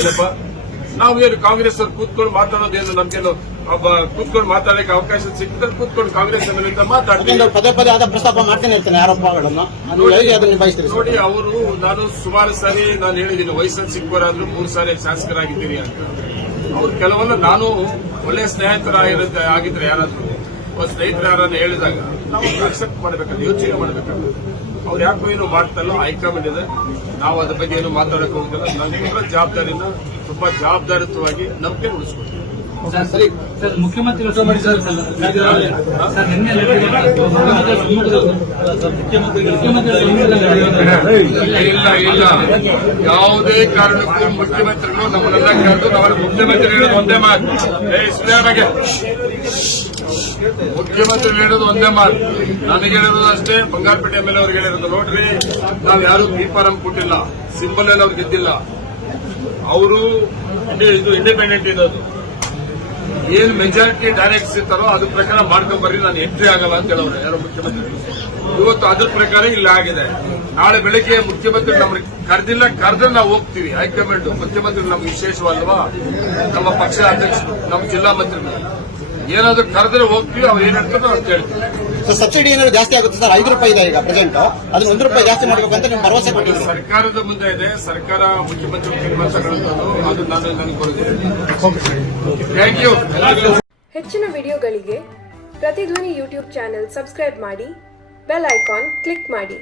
ಏನಪ್ಪ ನಾವು ಏನು ಕಾಂಗ್ರೆಸ್ ಅವ್ರು ಕೂತ್ಕೊಂಡು ಮಾತಾಡೋದೇನು ನಮ್ಗೇನು ಒಬ್ಬ ಕೂತ್ಕೊಂಡು ಮಾತಾಡಕ್ಕೆ ಅವಕಾಶ ಸಿಕ್ಕಿದ್ರೆ ಕೂತ್ಕೊಂಡು ಕಾಂಗ್ರೆಸ್ MLA ಅಂತ ಮಾತಾಡ್ತೀವಿ. ಯಾಕಂದ್ರೆ ಪದೇ ಪದೇ ಆದ ಪ್ರಸ್ತಾಪ ಮಾಡ್ತಾನೆ ಇರ್ತಾನೆ ಆರೋಪಗಳನ್ನು. ನೀವು ಹೇಗೆ ಅದನ್ನು ನಿಭಾಯಿಸ್ತೀರಿ ಸರ್? ನೋಡಿ, ಅವರು ನಾನು ಸುಮಾರು ಸಾರಿ ನಾನು ಹೇಳಿದ್ದೀನಿ, ವಯಸ್ಸಲ್ಲಿ ಚಿಕ್ಕವರಾದ್ರೂ 3 ಸಾರಿ ಶಾಸಕರಾಗಿದ್ದೀರಿ ಅಂತ. ಅವ್ರು ಕೆಲವೊಂದು ನಾನು ಒಳ್ಳೆ ಆಗಿದ್ರೆ ಯಾರಾದ್ರೂ ಸ್ನೇಹಿತರು ಯಾರನ್ನ ಹೇಳಿದಾಗ ನಾವು ಅಕ್ಸೆಪ್ಟ್ ಮಾಡಬೇಕಂತ ಯೋಚನೆ ಮಾಡಬೇಕಂತ. ಅವ್ರು ಯಾಕೋ ಏನು ಮಾಡ್ತಲ್ಲ, ಹೈಕಮಾಂಡ್ ಇದೆ, ನಾವು ಅದ್ರ ಬಗ್ಗೆ ಏನು ಮಾತಾಡಕ್ಕೆ ಹೋಗಿಲ್ಲ. ನನ್ನ ಜವಾಬ್ದಾರಿನ ತುಂಬಾ ಜವಾಬ್ದಾರಿಯುತವಾಗಿ ನಂಬಿಕೆ ಉಳಿಸ್ಕೊಡ್ತೀವಿ. ಸರಿ ಸರ್, ಮುಖ್ಯಮಂತ್ರಿಗಳು ಸರ್ ನಿನ್ನೆ ಇಲ್ಲ ಯಾವುದೇ ಕಾರಣಕ್ಕೂ ಮುಖ್ಯಮಂತ್ರಿಗಳು ನಮ್ಮನ್ನೆಲ್ಲ ಕರೆದು ನಾವು ಮುಖ್ಯಮಂತ್ರಿ ಹೇಳೋದು ಒಂದೇ ಮಾತು. ಮುಖ್ಯಮಂತ್ರಿ ಹೇಳೋದು ಒಂದೇ ಮಾತು. ನನಗೆ ಹೇಳಿರೋದು ಅಷ್ಟೇ, ಬಂಗಾರಪೇಟೆ MLA ಅವ್ರಿಗೆ ಹೇಳಿರೋದು, ನೋಡ್ರಿ ನಾವು ಯಾರು ದೀಪಾರಂ ಕೊಟ್ಟಿಲ್ಲ, ಸಿಂಬಲ್ ಅಲ್ಲಿ ಅವ್ರು ಗೆದ್ದಿಲ್ಲ, ಅವರು ಇಂಡಿಪೆಂಡೆಂಟ್ ಇರೋದು. ಏನ್ ಮೆಜಾರಿಟಿ ಡೈರೆಕ್ಟ್ಸ್ ಇರ್ತಾರೋ ಅದ್ರ ಪ್ರಕಾರ ಮಾಡ್ಕೊಂಡ್ ಬರ್ರಿ, ನಾನು ಎಂಟ್ರಿ ಆಗಲ್ಲ ಅಂತ ಹೇಳೋರು ಯಾರೋ ಮುಖ್ಯಮಂತ್ರಿ. ಇವತ್ತು ಅದ್ರ ಪ್ರಕಾರ ಇಲ್ಲ ಆಗಿದೆ. ನಾಳೆ ಬೆಳಿಗ್ಗೆ ಮುಖ್ಯಮಂತ್ರಿ ನಮ್ಗೆ ಕರೆದಿಲ್ಲ, ಕರೆದ್ರೆ ನಾವು ಹೋಗ್ತೀವಿ. ಹೈಕಮಾಂಡ್ ಮುಖ್ಯಮಂತ್ರಿ ನಮ್ಗೆ ವಿಶೇಷವಲ್ವಾ, ನಮ್ಮ ಪಕ್ಷ ಅಧ್ಯಕ್ಷರು, ನಮ್ಮ ಜಿಲ್ಲಾ ಮಂತ್ರಿಗಳು ಏನಾದ್ರು ಕರೆದ್ರೆ ಹೋಗ್ತೀವಿ. ಅವ್ರು ಏನ್ ಹೇಳ್ತಾರೋ ಅಂತ ಹೇಳ್ತೀವಿ. ಸರ್ ಸಬ್ಸಿಡಿ ಏನಾದ್ರು ಜಾಸ್ತಿ ಆಗುತ್ತೆ ಸರ್? 5 ರೂಪಾಯಿ ಇದೆ ಈಗ ಪ್ರೆಸೆಂಟ್, ಅದನ್ನ 1 ರೂಪಾಯಿ ಜಾಸ್ತಿ ಮಾಡಬೇಕು ಅಂತ ನೀವು ಭರವಸೆ ಕೊಟ್ಟಿದ್ದೀರಿ. ಸರ್ಕಾರದ ಮುಂದೆ ಇದೆ, ಸರ್ಕಾರ ಮುಖ್ಯಮಂತ್ರಿ ತೀರ್ಮಾನ ತಗೊಳ್ಳೋದು, ಅದು ನನಗೆ ಕೊಡುತ್ತೇನೆ. Thank you. ಹೆಚ್ಚಿನ ವಿಡಿಯೋಗಳಿಗೆ ಪ್ರತಿಧ್ವನಿ ಯೂಟ್ಯೂಬ್ ಚಾನೆಲ್ ಸಬ್ಸ್ಕ್ರೈಬ್ ಮಾಡಿ, ಬೆಲ್ ಐಕಾನ್ ಕ್ಲಿಕ್ ಮಾಡಿ.